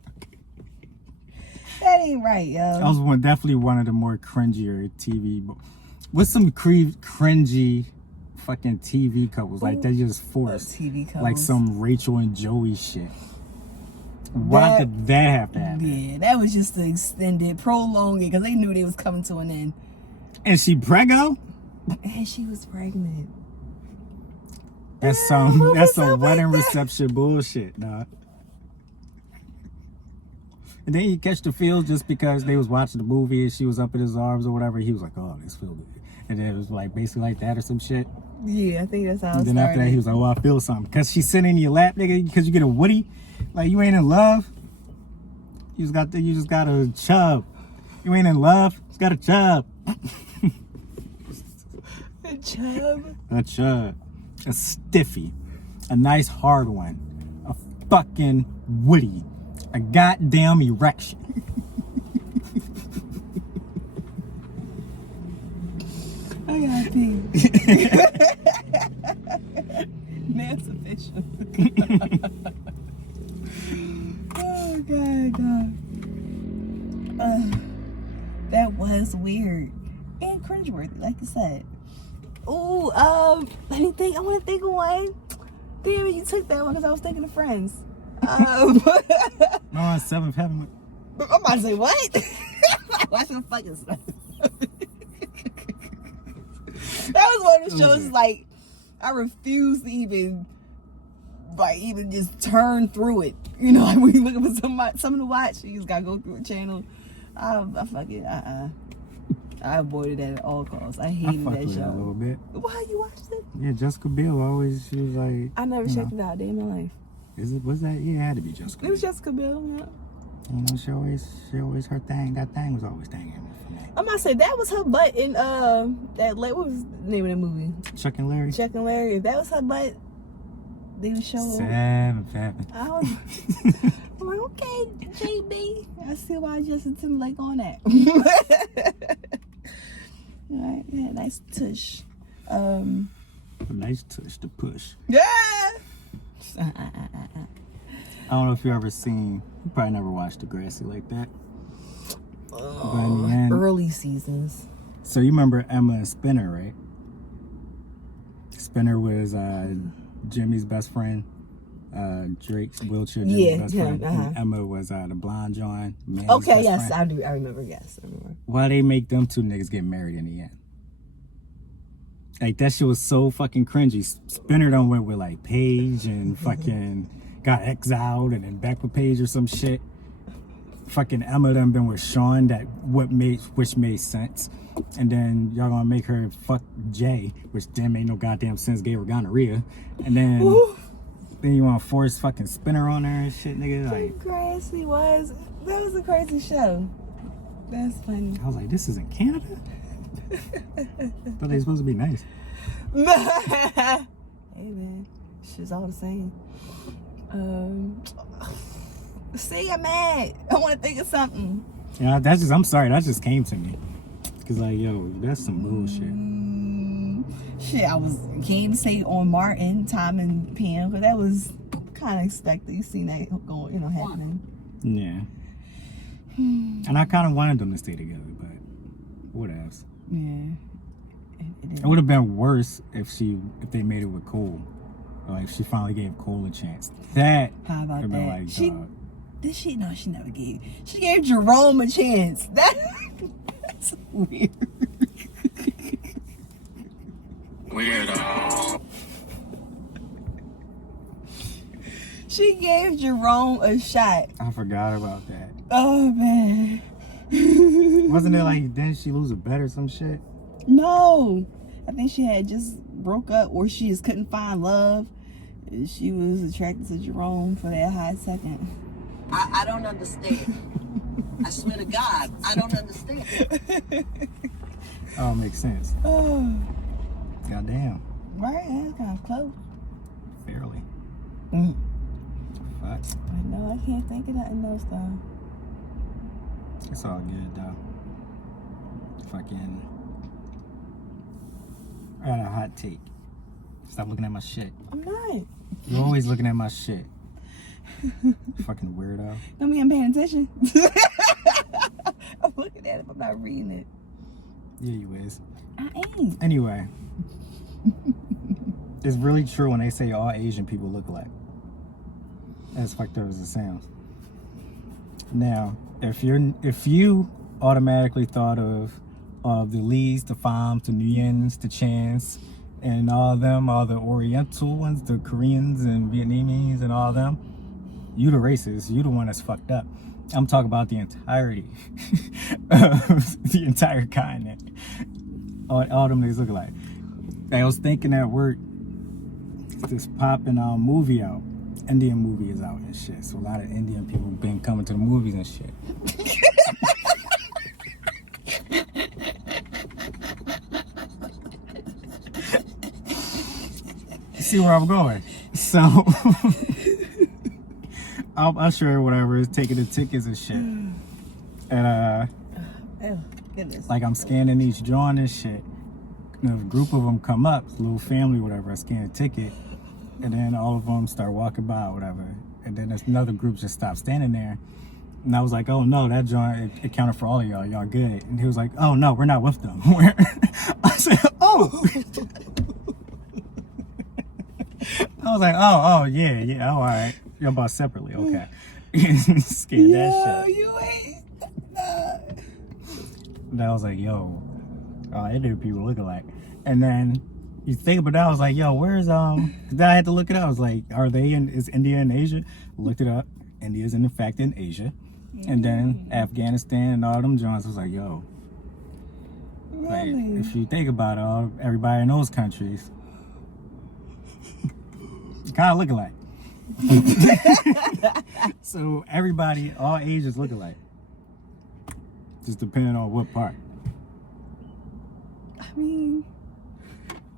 That ain't right, yo. That was definitely one of the more cringier TV. What's some cringy fucking TV couples? Like, they just forced. TV couples. Like some Rachel and Joey shit. Why did that have to happen? Yeah, that was just the extended, prolonged it, because they knew they was coming to an end. And she preggo? And she was pregnant. That's some wedding reception bullshit, dog. And then you catch the feel just because they was watching the movie and she was up in his arms or whatever. He was like, oh, this feel good. And then it was like basically like that or some shit. Yeah, I think that's how it And then started. after that, he was like, oh, I feel something. Because she's sitting in your lap, nigga, because you get a woody. Like, you ain't in love. You just got a chub. You ain't in love. You just got a chub. A chub? A chub. A stiffy. A nice hard one. A fucking woody. A goddamn erection. I gotta pee. That's official. Oh, God. That was weird. And cringeworthy, like you said. Ooh, let me think. I want to think of one. Damn it, you took that one because I was thinking of Friends. No, on 7th Heaven. I'm about to say, what? Watch the fucking stuff. That was one of the shows, like, I refuse to even just turn through it. You know, like, when you're looking for something to watch, you just gotta go through a channel. I fucking, I avoided that at all costs. I hated that show. A little bit. Why, you watched it? Yeah, Jessica Biel always, she was like, I never checked it out a day in my life. Was that? Yeah, it had to be Jessica It was Biel. Jessica Biel, yeah. You know, she always her thing. That thing was always thinging for me. I'm about to say, that was her butt in, what was the name of that movie? Chuck and Larry. Chuck and Larry. If that was her butt, they would show 7th Heaven. I'm like, okay, JB. I see why Justin Timberlake on that. All right, yeah, nice tush. A nice touch to push. Yeah. I don't know if you ever seen. You probably never watched Degrassi like that. But in the end, Early seasons. so you remember Emma and Spinner, right? Spinner was Jimmy's best friend. Drake's wheelchair. Yeah, best him, friend, uh-huh. and Emma was the blonde John. Okay, yes, I do. I remember. Yes, I remember. Why they make them two niggas get married in the end? Like, that shit was so fucking cringy. Spinner done went with like Paige and fucking got exiled and then back with Paige or some shit. Fucking Emma done been with Sean, which made sense. And then y'all gonna make her fuck Jay, which then made no goddamn sense, gave her gonorrhea. And then you wanna force fucking Spinner on her and shit, nigga. Like, Crazy that was a crazy show. That's funny. I was like, this is in Canada? Thought they supposed to be nice. Hey man, shit's all the same. See, I'm mad. I want to think of something. Yeah, I'm sorry, that just came to me. Cause like, yo, that's some bullshit. Shit, I can't even say on Martin, Tom and Pam, because that was kind of expected. You seen that going, happening. Yeah. And I kind of wanted them to stay together, but what else? Yeah. It would have been worse if they made it with Cole. Or if she finally gave Cole a chance. That How about would have been that? like, She dog. did she? No, she never gave. She gave Jerome a chance. That's weird. Weirdo. She gave Jerome a shot. I forgot about that. Oh man. Wasn't it like, didn't she lose a bet or some shit? No, I think she had just broke up, or she just couldn't find love. And she was attracted to Jerome for that hot second. I don't understand. I swear to God, I don't understand. Oh, it makes sense. Oh, Goddamn. right, that's kind of close. Fairly. Fuck. I know, I can't think of nothing else though. It's all good though. Fucking. I got a hot take. Stop looking at my shit. I'm not. You're always looking at my shit. Fucking weirdo. Don't mean I'm paying attention. I'm looking at it, but I'm not reading it. Yeah, you is. I ain't. Anyway. It's really true when they say all Asian people look alike. As fucked up as it sounds. Now, if you automatically thought of the Lees, the Phams, the Nguyens, the Chans, and all the Oriental ones, the Koreans and Vietnamese and all them, you the racist, you the one that's fucked up. I'm talking about the entirety of the entire continent. All them niggas look alike. I was thinking at work, this popping movie out. Indian movie is out and shit. So a lot of Indian people been coming to the movies and shit. You see where I'm going? So I'm sure whatever is taking the tickets and shit. And Oh, goodness. like I'm scanning each drawing and shit. And a group of them come up, little family, whatever. I scan a ticket. And then all of them start walking by or whatever. And then there's another group just stopped standing there. And I was like, oh no, that joint, it counted for all of y'all. Y'all good. And he was like, oh no, we're not with them. I said, oh. I was like, oh, yeah, all right. Y'all bought separately, okay. Scared that shit. You ain't. And I was like, yo, Indian people look alike. And then you think about that, I was like, yo, where's then I had to look it up. I was like, is India in Asia? Looked it up. India is in fact in Asia. And then Afghanistan and all them joints. I was like, yo. Like, Really? if you think about it, everybody in those countries kind of look alike. So everybody, all Asians look alike. Just depending on what part. I mean,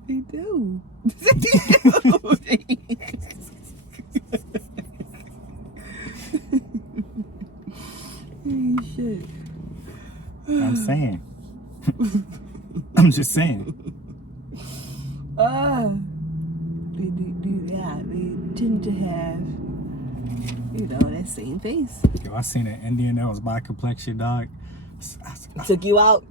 they do. Shit. I'm saying. I'm just saying. They tend to have, that same face. Yo, I seen an Indian that was my complexion, dog. Took you out.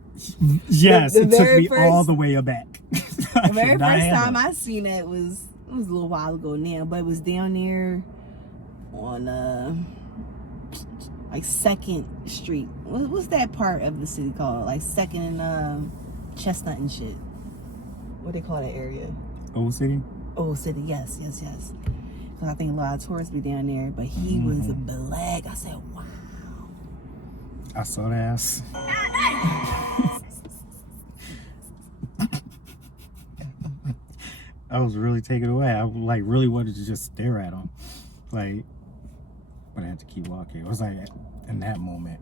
Yes, The it took very me first- all the way back. The very first time I seen that was a little while ago now, but it was down there on like 2nd Street. What's that part of the city called? Like 2nd and Chestnut and shit. What they call that area? Old City? Old City, yes. Because I think a lot of tourists be down there. But he was black. I said, wow. I saw the ass. I was really taken away. I like really wanted to just stare at him. Like, but I had to keep walking. It was like in that moment,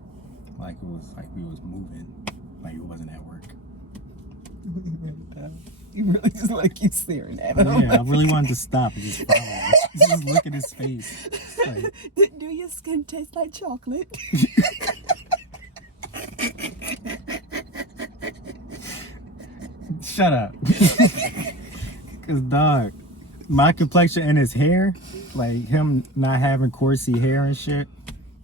like it was like we was moving. Like it wasn't at work. You really just like you staring at him. Yeah, I really wanted to stop and just follow him. Just look at his face. Like, do your skin taste like chocolate? shut up. Cause dog, my complexion and his hair, like him not having coursey hair and shit,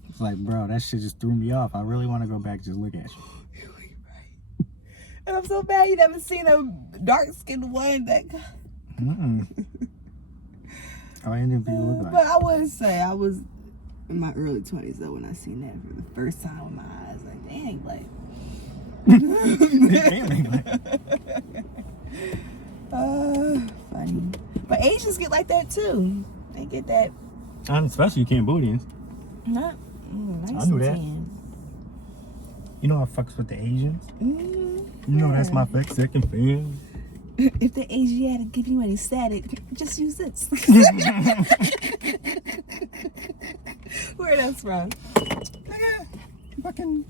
it's like, bro, that shit just threw me off. I really want to go back and just look at you. And I'm so bad you never seen a dark-skinned one that... Oh, I didn't think it looked like. But I would say I was in my early 20s though when I seen that for the first time with my eyes. Like, dang, black. Funny. But Asians get like that too. They get that. Especially Cambodians. Not nice. I knew that. Tan. You know I fucks with the Asians. You know that's my second fan. If the Asiatic give you any static, just use this. Where that's from? Fucking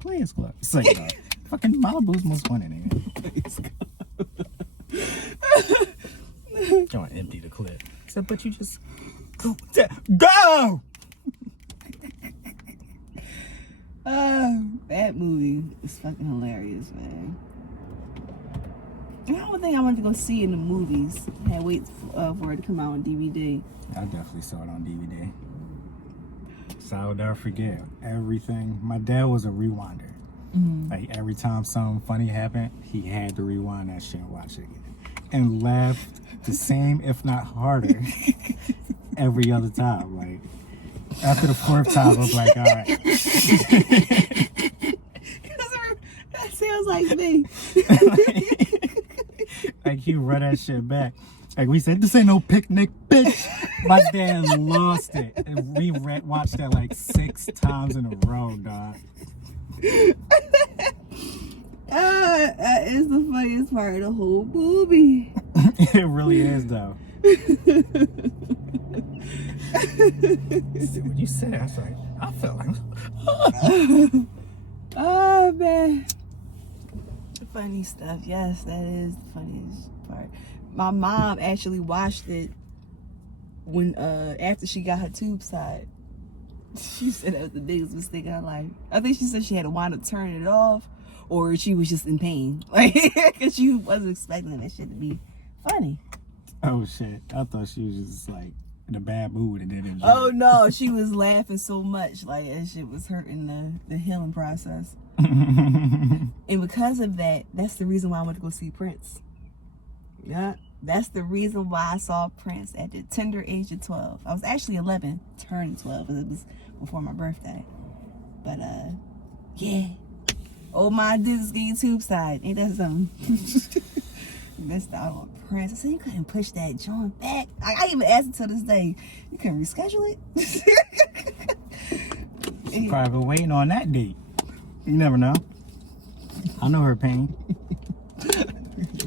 Players Club. It's like fucking Malibu's most wanted, nigga. Trying to empty the clip. So, but you just go. That movie is fucking hilarious, man. And I don't think I wanted to go see it in the movies. I had to wait for it to come out on DVD. I definitely saw it on DVD. So I'll never forget everything. My dad was a rewinder. Like every time something funny happened, he had to rewind that shit and watch it again. And laughed the same, if not harder, every other time. Like after the 4th time, I was like, all right. That sounds like me. Like he run that shit back. Like we said, this ain't no picnic, bitch. My dad lost it. And we watched that like 6 times in a row, dog. That is the funniest part of the whole movie. It really is, though. When you said it, I was like, I felt like, oh man, funny stuff. Yes, that is the funniest part. My mom actually watched it when after she got her tubes tied. She said that was the biggest mistake of her life. I think she said she had to wind up turning it off, or she was just in pain, like because she wasn't expecting that shit to be funny. Oh shit! I thought she was just like in a bad mood and then. Oh no, she was laughing so much, like that shit was hurting the healing process. And because of that, that's the reason why I went to go see Prince. Yeah, that's the reason why I saw Prince at the tender age of 12. I was actually 11, turning 12, because it was before my birthday. But yeah. Oh my Disney tube side, ain't that something? Missed out on Prince. I said you couldn't push that joint back. I even asked it to this day. You couldn't reschedule it. She probably been waiting on that date. You never know. I know her pain.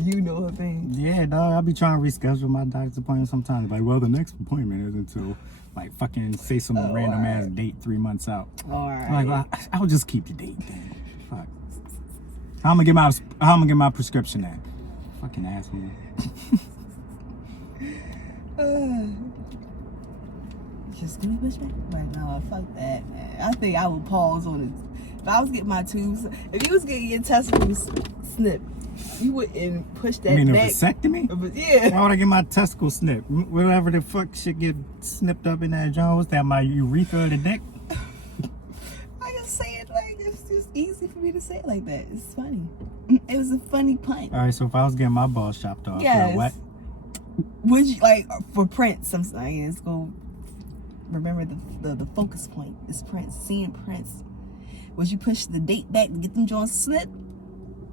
You know her pain. Yeah, dog. I'll be trying to reschedule my doctor's appointment sometimes. Like, well, the next appointment isn't until, like, fucking say some random ass date 3 months out. All right. I'm like, well, I'll just keep the date then. Fuck. How I'm gonna get my prescription then? Fucking asshole. Just give me push back. Right now, fuck that, man. I think I would pause on it. If I was getting my tubes, if you was getting your testicles snipped, you wouldn't push that You mean back. a vasectomy? Yeah. Why would I get my testicle snipped? Whatever the fuck shit get snipped up in that joint. What's that, my urethra or the dick? I just say it like it's just easy for me to say it like that. It's funny. It was a funny pun. All right, so if I was getting my balls chopped off, Yes. what? Would you like for Prince? I'm saying, let's go. Remember the focus point is Prince. Seeing Prince. Would you push the date back to get them joints slip,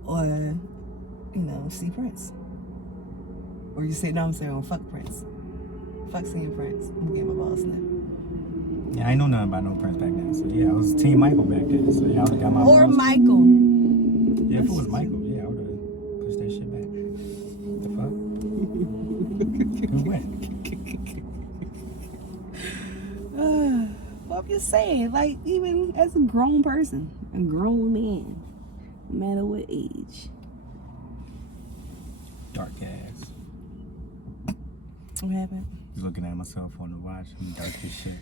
or see Prince? Or you say no? I'm saying, fuck Prince. Fuck seeing Prince. I'm gonna get my balls snipped. Yeah, I ain't know nothing about no Prince back then. So yeah, I was Team Michael back then. So yeah, I would have got my Or balls. Michael. Yeah, if it was Michael, yeah, I would have pushed that shit back. The fuck? Good win. Well, I'm just saying, like, even as a grown person, a grown man, no matter what age. Dark ass. What happened? Just looking at myself on the watch. I'm dark as shit.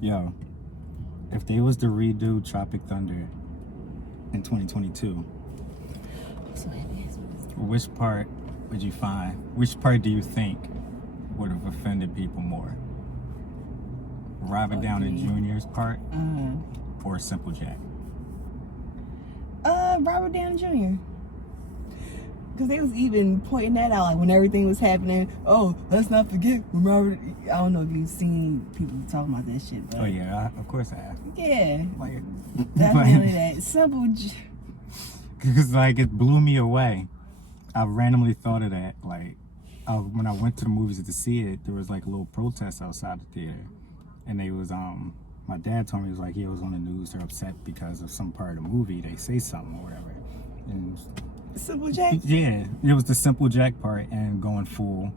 Yo, if they was to redo Tropic Thunder in 2022, So happy. which part would you find? Which part do you think would have offended people more? Robert Downey Jr.'s part or Simple Jack? Robert Downey Jr. Because they was even pointing that out, like when everything was happening. Oh, let's not forget when Robert. I don't know if you've seen people talking about that shit, but Oh yeah, of course I have. yeah, Like, definitely that Simple. Because like it blew me away. I randomly thought of that. Like when I went to the movies to see it, there was like a little protest outside the theater, and they was my dad told me, it was like, he was on the news, they're upset because of some part of the movie, they say something or whatever. And Simple Jack. yeah, it was the Simple Jack part and going for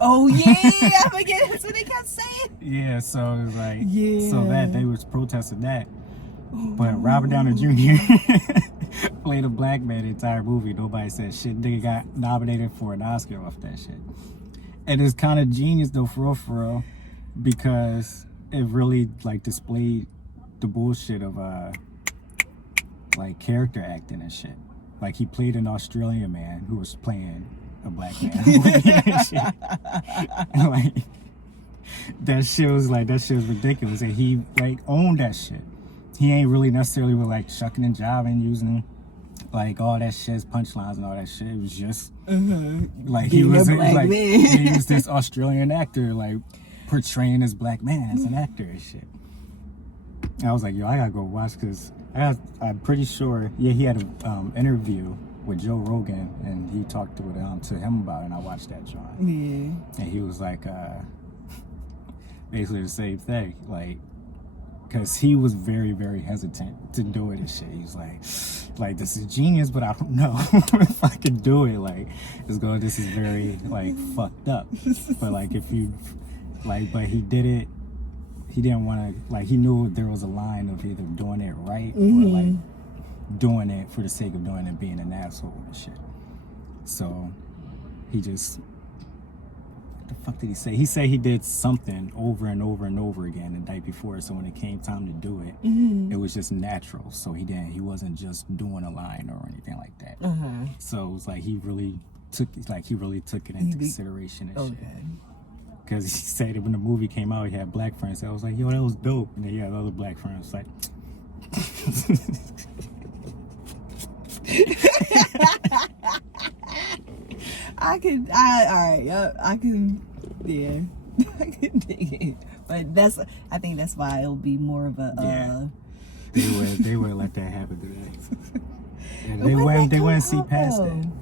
Oh yeah, I forget that's what they kept saying. yeah, so it was like, Yeah. so that they was protesting that. But Robert Downey Jr. played a black man the entire movie. Nobody said shit. Nigga got nominated for an Oscar off that shit. And it's kind of genius though, for real, because it really like displayed the bullshit of like character acting and shit. Like he played an Australian man who was playing a black man. And, like that shit was ridiculous, and he like owned that shit. He ain't really necessarily with like shucking and jiving, using like all that shit's punchlines and all that shit. It was just like he was like he was this Australian actor like portraying this black man as an actor and shit. And I was like, yo, I gotta go watch, because I'm pretty sure, yeah, he had an interview with Joe Rogan, and he talked to him about it, and I watched that joint. Yeah. And he was like, basically the same thing, like, because he was very, very hesitant to do it and shit. He was like, this is genius, but I don't know if I can do it. Like, this is very, like, fucked up. But, like, if you, like, but he did it, he didn't want to, like, he knew there was a line of either doing it right or, like, doing it for the sake of doing it, being an asshole and shit. So, he just, what the fuck did he say? He said he did something over and over and over again the night before, so when it came time to do it, it was just natural. So he wasn't just doing a line or anything like that. So it was like he really took it into consideration and shit. Because he said that when the movie came out, he had black friends. I was like, yo, that was dope. And then he had other black friends like, I can dig it. But I think that's why it'll be more of a they would let that happen today. And they wouldn't see past that.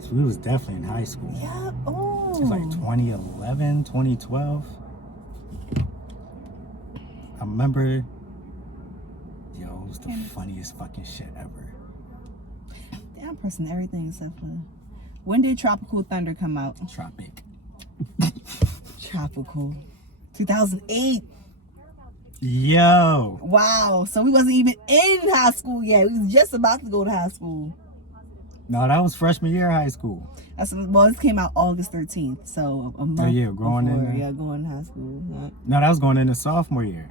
So we was definitely in high school. Yeah. Oh. It was like 2011, 2012. I remember, yo, it was the funniest fucking shit ever. I'm pressing everything except for. When did Tropical Thunder come out? Tropical. 2008. Yo. Wow. So we wasn't even in high school yet. We was just about to go to high school. No, that was freshman year of high school. This came out August 13th. So a month going before, in. Going to high school. Yeah. No, that was going into sophomore year.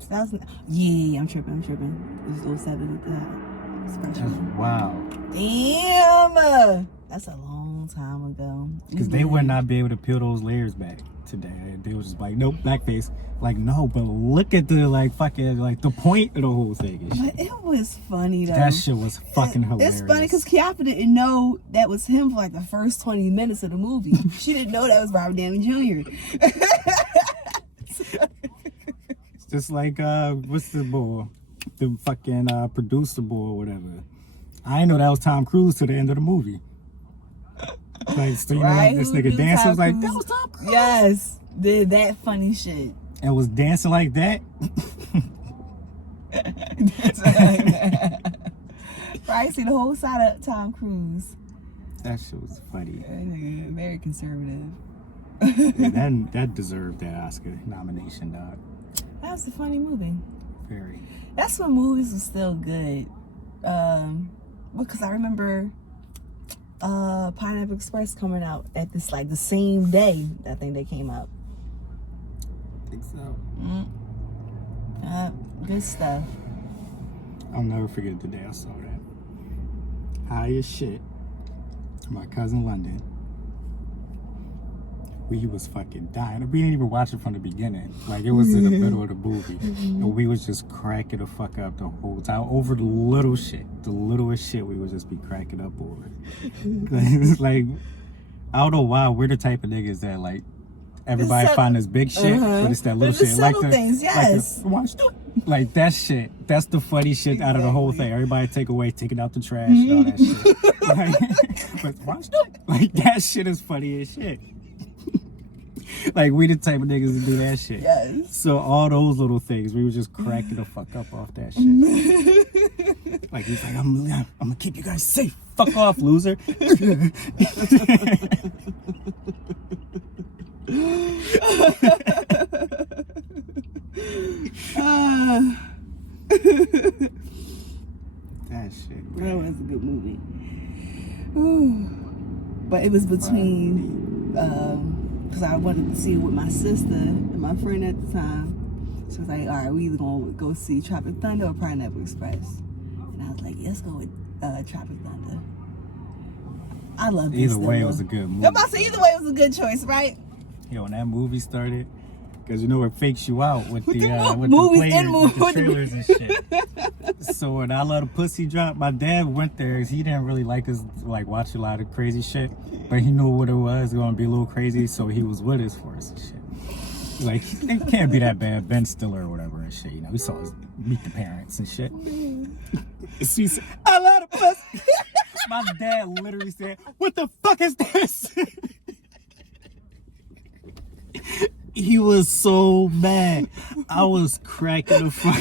2000. Yeah, I'm tripping. It was 07 with that. That's wow. Damn. That's a long long time ago. Because they would not be able to peel those layers back today. They was just like, nope, blackface. Like, no, but look at the, like, fucking, like, the point of the whole thing and shit. But it was funny, though. That shit was fucking hilarious. It's funny because Kiapa didn't know that was him for, like, the first 20 minutes of the movie. She didn't know that was Robert Downey Jr. It's just like, what's the boy? The fucking producer boy or whatever. I didn't know that was Tom Cruise to the end of the movie. Like, so, you Right? know, this Who nigga knew dancing Tom was like, Cruise? that was Tom Cruise. Yes. Did that funny shit. And was dancing like that. Right? See the whole side of Tom Cruise. That shit was funny. That nigga very conservative. Yeah, that deserved that Oscar nomination, dog. That was a funny movie. Very. That's when movies were still good. Because I remember Pineapple Express coming out at this, like, the same day I think they came out. I think so. Good stuff. I'll never forget the day I saw that. High as shit. My cousin London. We was fucking dying. We didn't even watch it from the beginning. Like, it was in the middle of the movie. And we was just cracking the fuck up the whole time. Over the little shit. The littlest shit we would just be cracking up over. It's like, I don't know why. We're the type of niggas that, like, everybody find this big shit, but it's that little But the shit. Like subtle things, yes. Like that shit. That's the funny shit out of the whole thing. Everybody taking out the trash and all that shit. Like, but watch that. Like, that shit is funny as shit. Like, we the type of niggas to do that shit. Yes. So all those little things, we was just cracking the fuck up off that shit. Like, he's like, I'm gonna keep you guys safe. Fuck off, loser. That shit. That was a good movie. Ooh. But it was between, because I wanted to see it with my sister and my friend at the time. So I was like, all right, we either going to go see Tropic Thunder or Pineapple Express. And I was like, let's go with Tropic Thunder. I love this. Either way, it was a good movie. I'm about to say, either way, it was a good choice, right? Yo, when that movie started, because you know it fakes you out with the movies players, and with the trailers and shit. So when I Love the Pussy dropped, my dad went there. He didn't really like us, like, watch a lot of crazy shit, but he knew what it was going to be a little crazy, so he was with us for us and shit. Like, it can't be that bad. Ben Stiller or whatever and shit. You know, we saw us meet the parents and shit. So he said, I love the pussy. My dad literally said, what the fuck is this? He was so mad. I was cracking the fuck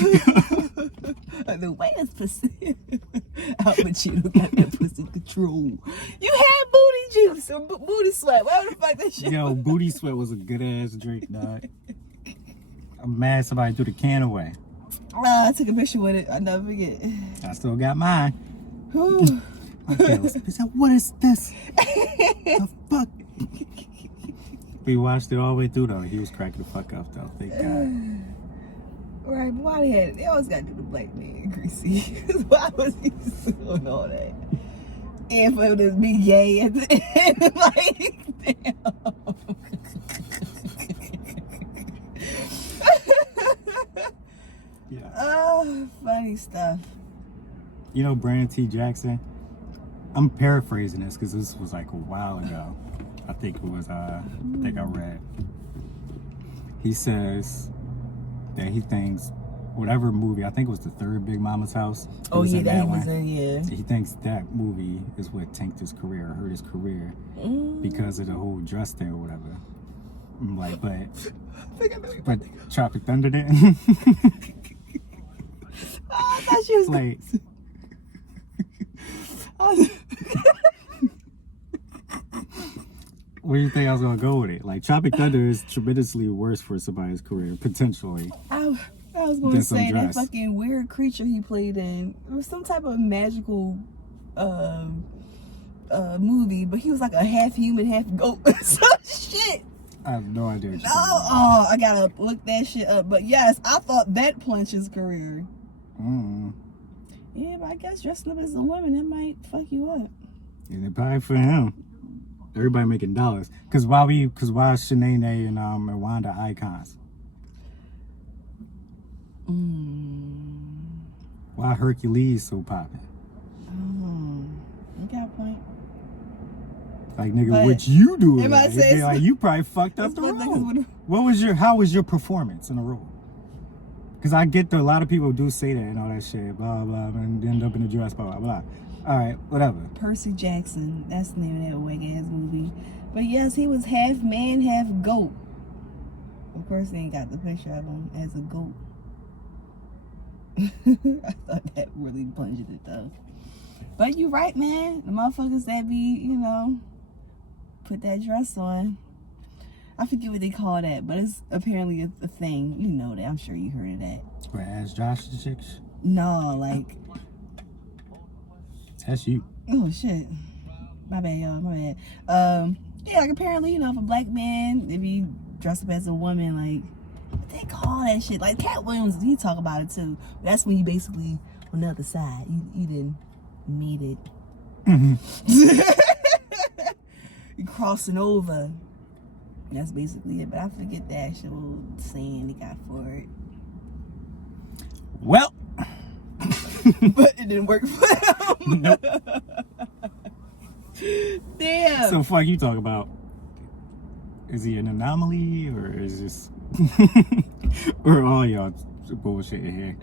up. The way it's pussy. But you don't got that pussy control. You had booty juice or booty sweat. Whatever the fuck that shit Yo, was. booty sweat was a good ass drink, dog. I'm mad somebody threw the can away. I took a picture with it. I'll never forget. I still got mine. Whew. My dad was like, what is this? The fuck? We watched it all the way through, though. He was cracking the fuck up, though. Thank God. Right, but why they always got to do the black man greasy? Why was he doing all that? And for him to be gay at the end, like, damn. Yeah. Oh, funny stuff. You know Brandon T. Jackson? I'm paraphrasing this because this was like a while ago. I think it was, I read. He says that he thinks whatever movie, I think it was the third Big Mama's House. Oh, yeah, that he one. was in, yeah. He thinks that movie is what tanked his career, or hurt his career, because of the whole dress thing or whatever. I'm like, but Tropic Thunder didn't. I thought she was Like, where do you think I was gonna go with it? Like, Tropic Thunder is tremendously worse for somebody's career, potentially. I was going to Than some say that dress. fucking weird creature he played in. It was some type of magical movie, but he was like a half human, half goat. Some shit. I have no idea what you're Oh, talking about. I gotta look that shit up. But yes, I thought that plunged his career. Yeah, but I guess dressing up as a woman, that might fuck you up. Is it probably for him? Everybody making dollars. Cause why Shanae and Wanda icons? Why Hercules so popping? You got a point. Like, nigga, But what you doing? everybody says- Like, you probably fucked up the role. How was your performance in the role? Because I get that a lot of people do say that and all that shit, blah, blah, and end up in the dress, blah, blah, blah. All right, whatever. Percy Jackson. That's the name of that wig-ass movie. But yes, he was half man, half goat. Of course, they ain't got the picture of him as a goat. I thought that really plunged it, though. But you right, man. The motherfuckers that be, put that dress on. I forget what they call that, but it's apparently a thing. You know that. I'm sure you heard of that. Where, as Josh the chicks? No, like... That's you. Oh, shit. My bad, y'all. My bad. Yeah, like apparently, if a black man, if he dress up as a woman, like, what they call that shit? Like, Cat Williams, he talk about it, too. That's when you basically, on the other side, you done made it. You crossing over. That's basically it. But I forget the actual saying they got for it. Well. But it didn't work for him. Nope. Damn. So, fuck you talk about. Is he an anomaly or is this. Or all y'all bullshit here?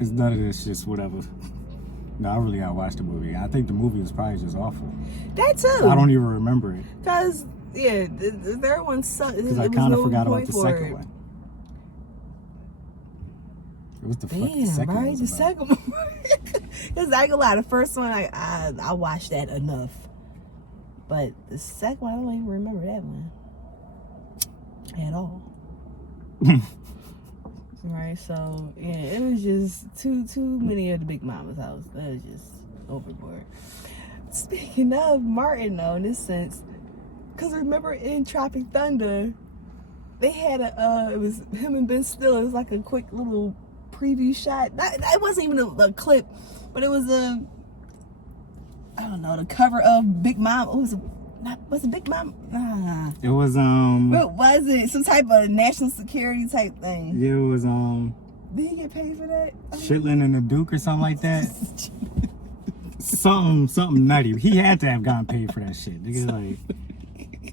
It's none of this, just whatever. No, I really gotta watch the movie. I think the movie was probably just awful. That too. I don't even remember it. Because, yeah, the third one sucked. Because I kind of forgot about the second one. It was the fucking second one. Right? The second one. Because I ain't gonna lie, the first one, I watched that enough. But the second one, I don't even remember that one. At all. Right, so, yeah, it was just too many of the Big Mama's house. That was just overboard. Speaking of Martin, though, in this sense, because remember in Tropic Thunder, they had it was him and Ben Stiller. It was like a quick little preview shot. It wasn't even a clip, but it was I don't know, the cover of Big Mama. Was it Big Mama? It was What was it? Some type of national security type thing. It was Did he get paid for that? Chitlin and the Duke or something like that. something nutty. He had to have gotten paid for that shit. Nigga, like,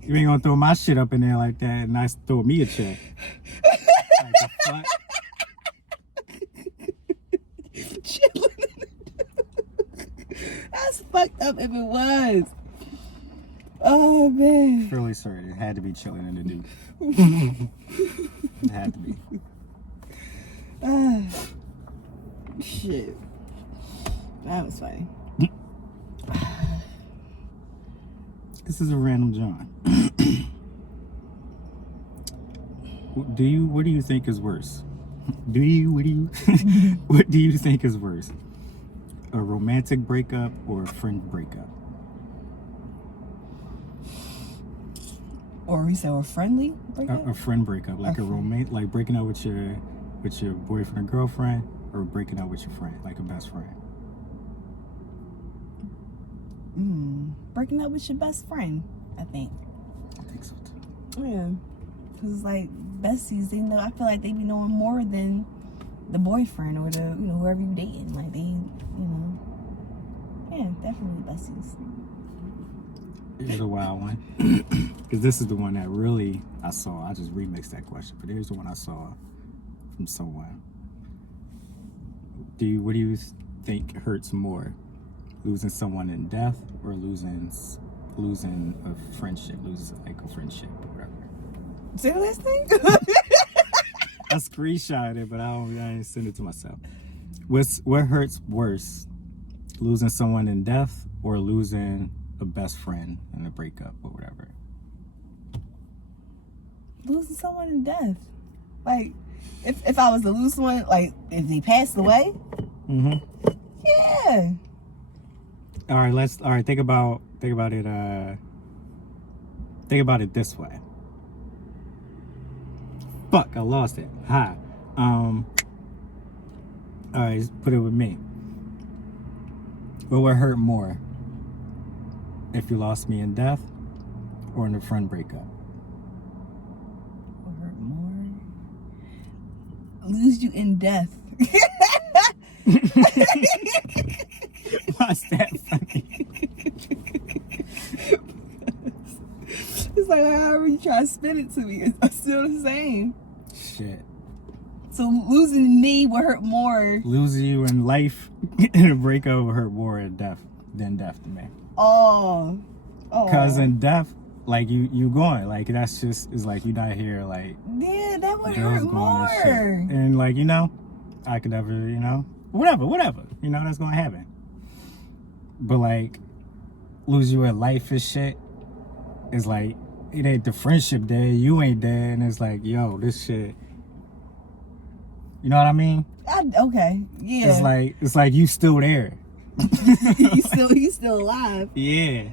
you ain't gonna throw my shit up in there like that and not throw me a check. Like the fuck? That's fucked up if it was. Oh man. Fairly certain it had to be Chillin' in the Duke. It had to be. Shit. That was funny. This is a random John. What do you think is worse? What do you think is worse? A romantic breakup or a friend breakup? Or we say a friendly breakup? A friend breakup, like like breaking up with your boyfriend or girlfriend, or breaking up with your friend, like a best friend. Breaking up with your best friend, I think. I think so too. Yeah, because it's like besties. They know. I feel like they be knowing more than the boyfriend or the whoever you dating. Like they, yeah, definitely besties. Here's a wild one. Because this is the one that really I saw. I just remixed that question. But here's the one I saw from someone. What do you think hurts more? Losing someone in death or losing a friendship? Losing like a friendship or whatever. Say the last thing? I screenshot it, but I didn't send it to myself. What hurts worse? Losing someone in death or losing a best friend in a breakup or whatever? Losing someone in death. Like, if I was to lose one, like, if they passed away? Mm-hmm. Yeah. All right, think about it this way. Fuck, I lost it. Hi. All right, put it with me. What would hurt more? if you lost me in death or in a friend breakup. Or hurt more. Lose you in death. Why's that funny? It's like however you try to spin it to me, it's still the same. Shit. So losing me would hurt more. Losing you in life in a breakup will hurt more than death to me. Oh. Cause in death, like you going, like that's just is like you not here, like Yeah, that would girls hurt going more. and shit. And like I could never, whatever, that's gonna happen. But like lose you in life and shit is like it ain't the friendship there, you ain't there, and it's like yo, this shit. You know what I mean? Okay, yeah. It's like you still there. He's still alive. Yeah.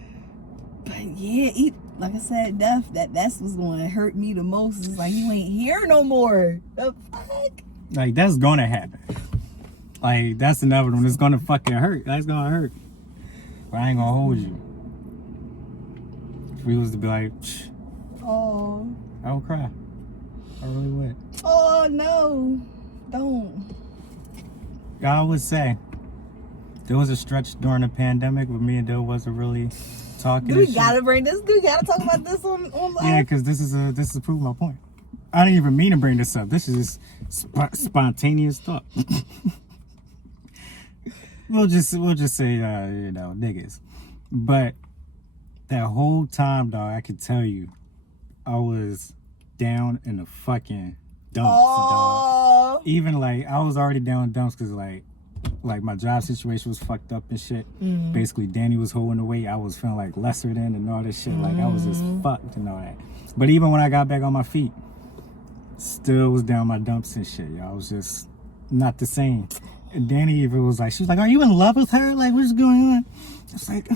But yeah, like I said, death. That's what's going to hurt me the most. It's like you ain't here no more. The fuck? Like that's gonna happen. Like that's another one. It's gonna fucking hurt. That's gonna hurt. But I ain't gonna hold you. If we was to be like, Oh. I would cry. I really would. Oh no. Don't. I would say there was a stretch during the pandemic where me and Dill wasn't really talking. Do we gotta bring this? Do we gotta talk about this on live? Yeah, because this is to prove my point. I didn't even mean to bring this up. This is spontaneous thought. we'll just say niggas. But that whole time, dog, I could tell you, I was down in the fucking dumps, dog. Even like I was already down in dumps because like my job situation was fucked up and shit. Basically, Danny was holding the weight. I was feeling like lesser than and all this shit. Like I was just fucked and all that. But even when I got back on my feet, still was down my dumps and shit. Y'all was just not the same. And Danny even was like, she was like, "Are you in love with her? Like, what's going on?" It's like,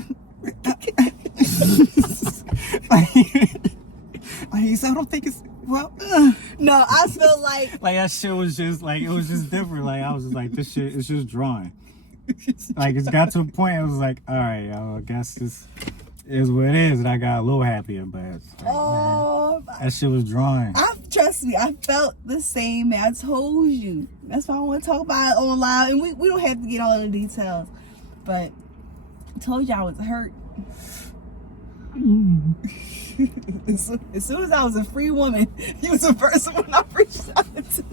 he said, "I don't think it's well." No, I feel like that shit was just like it was just different. Like I was just like, this shit is just drawing. Like it's got to a point. I was like, all right, yo, I guess this is what it is, and I got a little happier. But like, man, that shit was drawing. Trust me, I felt the same. Man, I told you. That's why I want to talk about it on live, and we don't have to get all the details. But I told you I was hurt. As soon as I was a free woman, he was the first one I reached out to.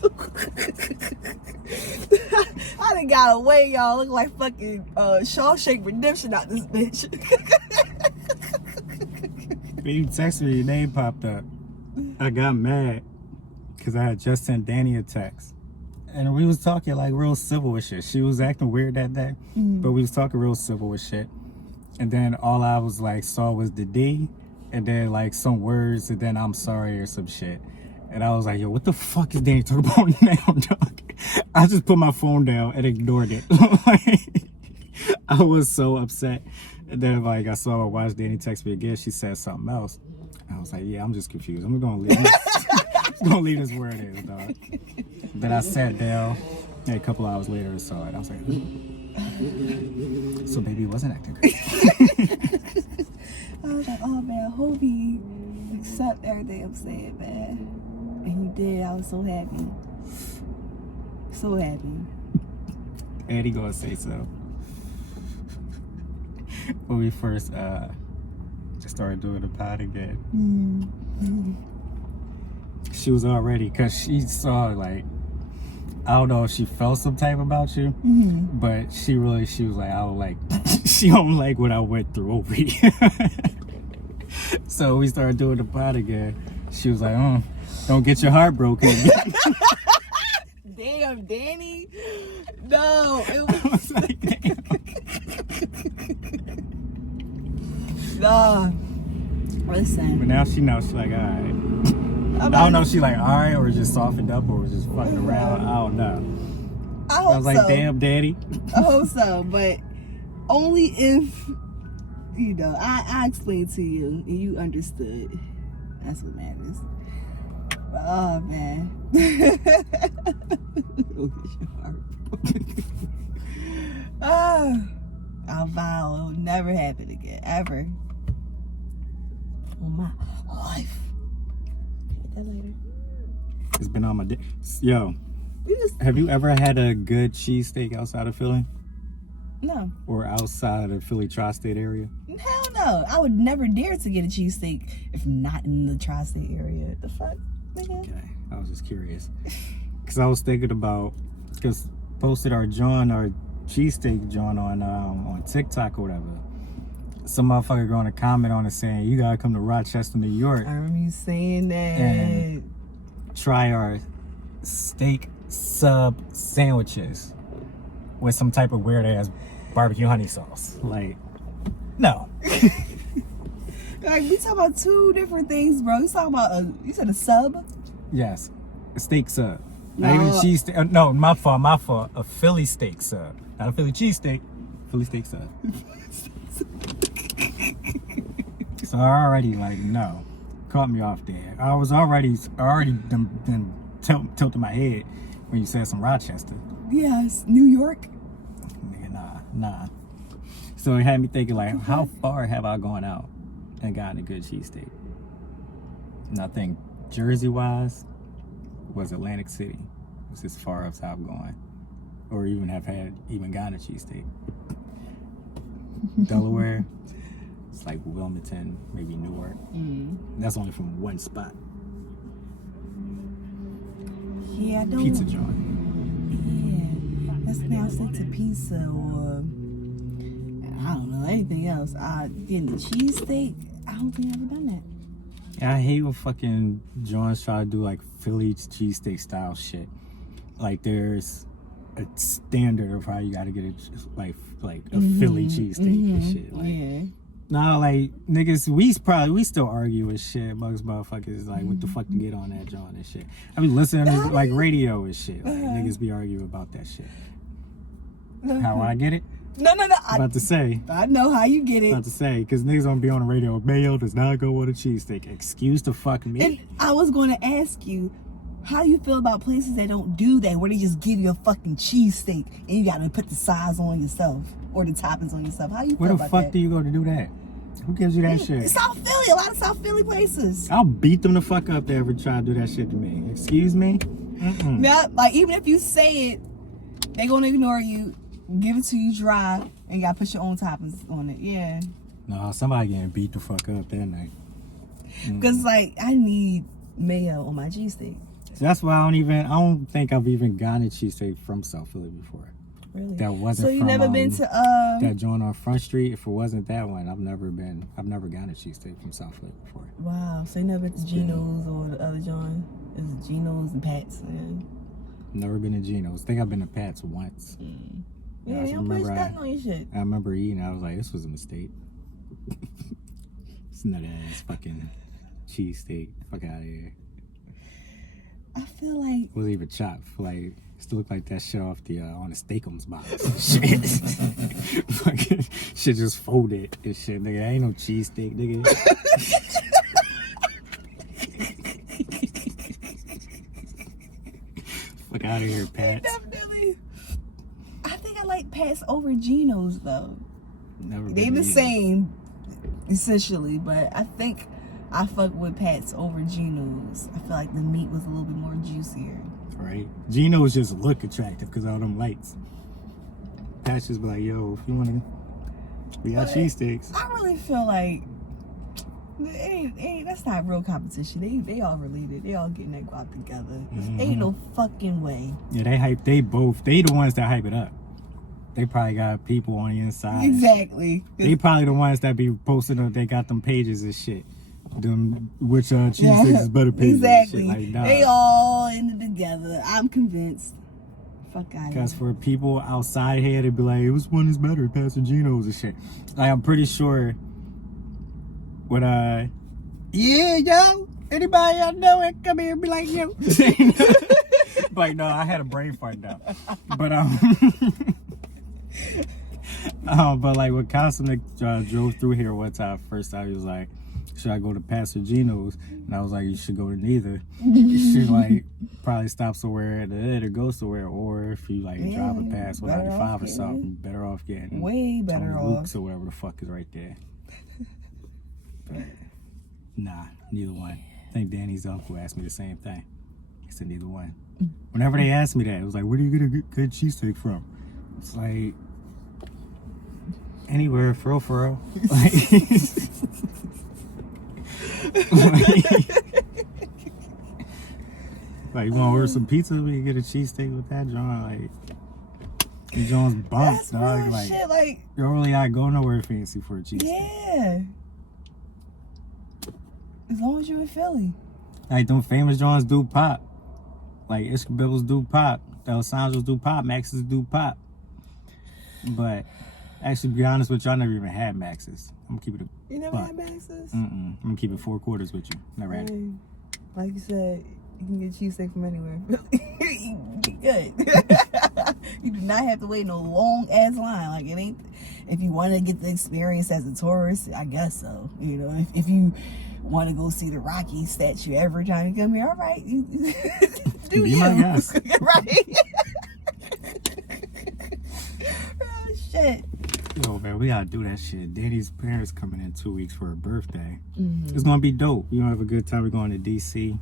I done got away, y'all. Look like fucking Shawshank Redemption out this bitch. When you texted me, your name popped up. I got mad because I had just sent Danny a text. And we was talking like real civil with shit. She was acting weird that day, but we was talking real civil with shit. And then all I was like saw was the D, and then like some words, and then I'm sorry or some shit. And I was like, yo, what the fuck is Danny talking about now, dog? I just put my phone down and ignored it. I was so upset. And then like I saw her watch Danny text me again. She said something else. I was like, yeah, I'm just confused. I'm gonna leave this where it is, dog. Then I sat down, and a couple hours later I saw it. I was like, so baby wasn't acting crazy. I was like, oh man, I hope he accept everything I'm saying, man. And he did. I was so happy. So happy. And he gonna say so. When we first just started doing the pod again, she was already, cause she saw like, I don't know if she felt some type about you, but she was like, I don't like, she don't like what I went through over here. So we started doing the pod again. She was like, don't get your heart broken again. Damn, Danny. No, it was, I was like, damn. nah. Listen. But now she knows, she's like, all right. I don't know if she like, all right, or just softened up, or was just fucking around. I don't know. I hope I was like, so. damn, daddy. I hope so, but only if, you know, I explained to you and you understood. That's what matters. But, oh, man. Go get your heart. I'll vow it'll never happen again, ever. On my life. Get that later. It's been on my dick. Yo, have you ever had a good cheesesteak outside of Philly? No. Or outside of the Philly tri-state area? Hell no. I would never dare to get a cheesesteak if not in the tri-state area. The fuck, nigga? Okay, I was just curious. Because I was thinking about, because posted our cheesesteak joint on TikTok or whatever. Some motherfucker going to comment on it saying, you gotta come to Rochester, New York. I remember you saying that. And try our steak sub sandwiches with some type of weird ass barbecue honey sauce. Like, no. Like, we talking about two different things, bro. You talking about you said a sub? Yes, a steak sub. No. Not even cheese steak. No, my fault. A Philly steak sub. Not a Philly cheesesteak. Philly steak sub. So I already like, no. Caught me off there. I already done tilted my head when you said some Rochester. Yes, New York. Nigga, nah. So it had me thinking, like, how far have I gone out and gotten a good cheesesteak? And I think Jersey-wise was Atlantic City. It's as far as I've gone. Or even gotten a cheesesteak. Delaware, it's like Wilmington, maybe Newark. That's only from one spot. Yeah, I don't. Pizza joint. Yeah, let's now stick to pizza or I don't know anything else. Getting the cheesesteak. I don't think I've ever done that. Yeah, I hate when fucking joints try to do like Philly cheesesteak style shit. Like there's a standard of how you gotta get it, like a Philly cheesesteak and shit. Like, Yeah. nah, like niggas, we still argue with shit amongst motherfuckers. Like, what the fuck to get on that joint and shit. I be listening to like radio and shit. Like niggas be arguing about that shit. How I get it? No. About to say. I know how you get it. About to say, because niggas don't be on the radio. Mayo does not go with a cheesesteak. Excuse the fuck me. And I was going to ask you, how do you feel about places that don't do that, where they just give you a fucking cheesesteak and you got to put the size on yourself or the toppings on yourself? How do you feel Where the about fuck that? do you go to do that? Who gives you that shit? South Philly, a lot of South Philly places. I'll beat them the fuck up to ever try to do that shit to me. Excuse me? Mm-mm. Yeah, like even if you say it, they gonna ignore you, give it to you dry, and you gotta put your own toppings on it. Yeah. No, somebody getting beat the fuck up that night. Because like I need mayo on my cheesesteak. So that's why I don't think I've even gotten a cheesesteak from South Philly before. Really? That wasn't So you from, never been to that joint on Front Street. If it wasn't that one, I've never gotten a cheesesteak from South Philly before. Wow. So you never been to Geno's or the other joint? It's Geno's and Pat's. Never been to Geno's. I think I've been to Pat's once. Yeah, you don't put nothing on your shit. I remember eating. I was like, this was a mistake. It's nut ass fucking cheesesteak. Fuck out of here. I feel like It wasn't even chopped. Like, it still looked like that shit off the on the Steakums box. Shit. Fucking shit just folded and shit, nigga. Ain't no cheesesteak, nigga. Fuck out of here, Pat. definitely. I think I like Pat's over Geno's though. Never They been the either. same, essentially, but I think I fuck with Pat's over Geno's. I feel like the meat was a little bit more juicier. Right? Geno's just look attractive because all them lights. Pat's just be like, yo, if you want to, we got cheesesteaks. I really feel like that's not real competition. They all related. They all getting that guap together. Ain't no fucking way. Yeah, they the ones that hype it up. They probably got people on the inside. Exactly. They probably the ones that be posting up, they got them pages and shit. Them which cheesesteaks is better pages. Exactly. And shit. Like, nah. They all in it together. I'm convinced. Fuck out of Because here. for people outside here, they'd be like, which one is better, Pastor Geno's and shit. Like, I'm pretty sure what yeah, yo, anybody I know it, come here and be like, yo. Like, no, I had a brain fart now. But, but like when Cosmic drove through here one time, first time he was like, should I go to Pastor Geno's? And I was like, you should go to neither. You should like probably stop somewhere at the end or go somewhere, or if you like drive it past 195 or something, better off getting way better Tony off. Luke's or whatever the fuck is right there. But Nah, neither one. I think Danny's uncle asked me the same thing. He said neither one. Whenever they asked me that, it was like, where do you get a good cheesesteak from? It's like, anywhere, for real. Like, you want to order some pizza? We can get a cheesesteak with that joint. Like, the joint's bumped, dog. Real Like, shit, like, you don't really gotta go nowhere fancy for a cheesesteak. yeah. As long as you're in Philly. Like, them famous joints do pop. Like, Ishkabibble's do pop. Alessandro's do pop. Max's do pop. But, actually, to be honest with you, I never even had Max's. I'm gonna keep it a You never had Max's? I'm gonna keep it 4 quarters with you. Never had it. Like you said, you can get cheesesteak from anywhere. You good. You do not have to wait no long ass line. Like, it ain't. If you want to get the experience as a tourist, I guess so. You know, if you want to go see the Rocky statue every time you come here, all right, do Be you? my guest. Right. Oh, shit. Yo, man, we gotta do that shit. Danny's parents coming in 2 weeks for her birthday. Mm-hmm. It's gonna be dope. You gonna have a good time. We're going to DC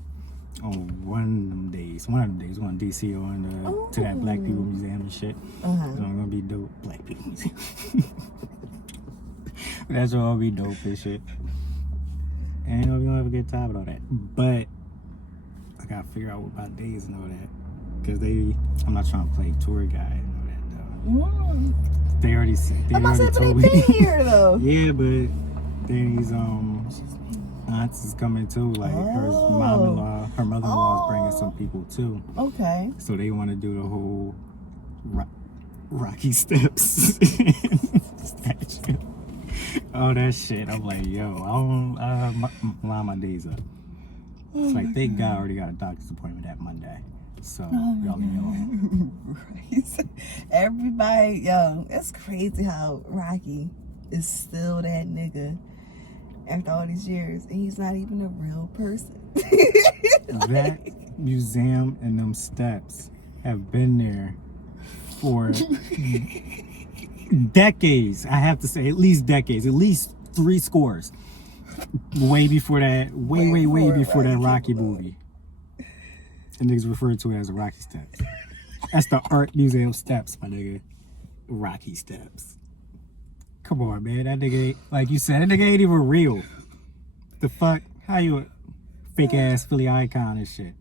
on one of them days. We're going to DC on to that Black People Museum and shit. Uh-huh. It's gonna be dope. Black People Museum. That's gonna be dope and shit. And you know, we're gonna have a good time with all that. But I gotta figure out what about days and all that. Cause I'm not trying to play tour guide and all that though. Mm. They already said. I'm about to say, but they been here though. Yeah, but Danny's aunts is coming too. Like her mom-in-law, her mother-in-law is bringing some people too. Okay. So they want to do the whole Rocky Steps statue. All that shit. I'm like, yo, I don't line my days up. It's like, thank God I already got a doctor's appointment that Monday. So y'all leave me alone. Right. Everybody, yo, it's crazy how Rocky is still that nigga after all these years, and he's not even a real person. That museum and them steps have been there for decades. I have to say, at least decades, at least 3 scores. Way before that, way before that Rocky movie. And niggas refer to it as the Rocky Steps. That's the art museum steps, my nigga. Rocky Steps. Come on, man. That nigga ain't, like you said, that nigga ain't even real. The fuck? How you a fake ass Philly icon and shit?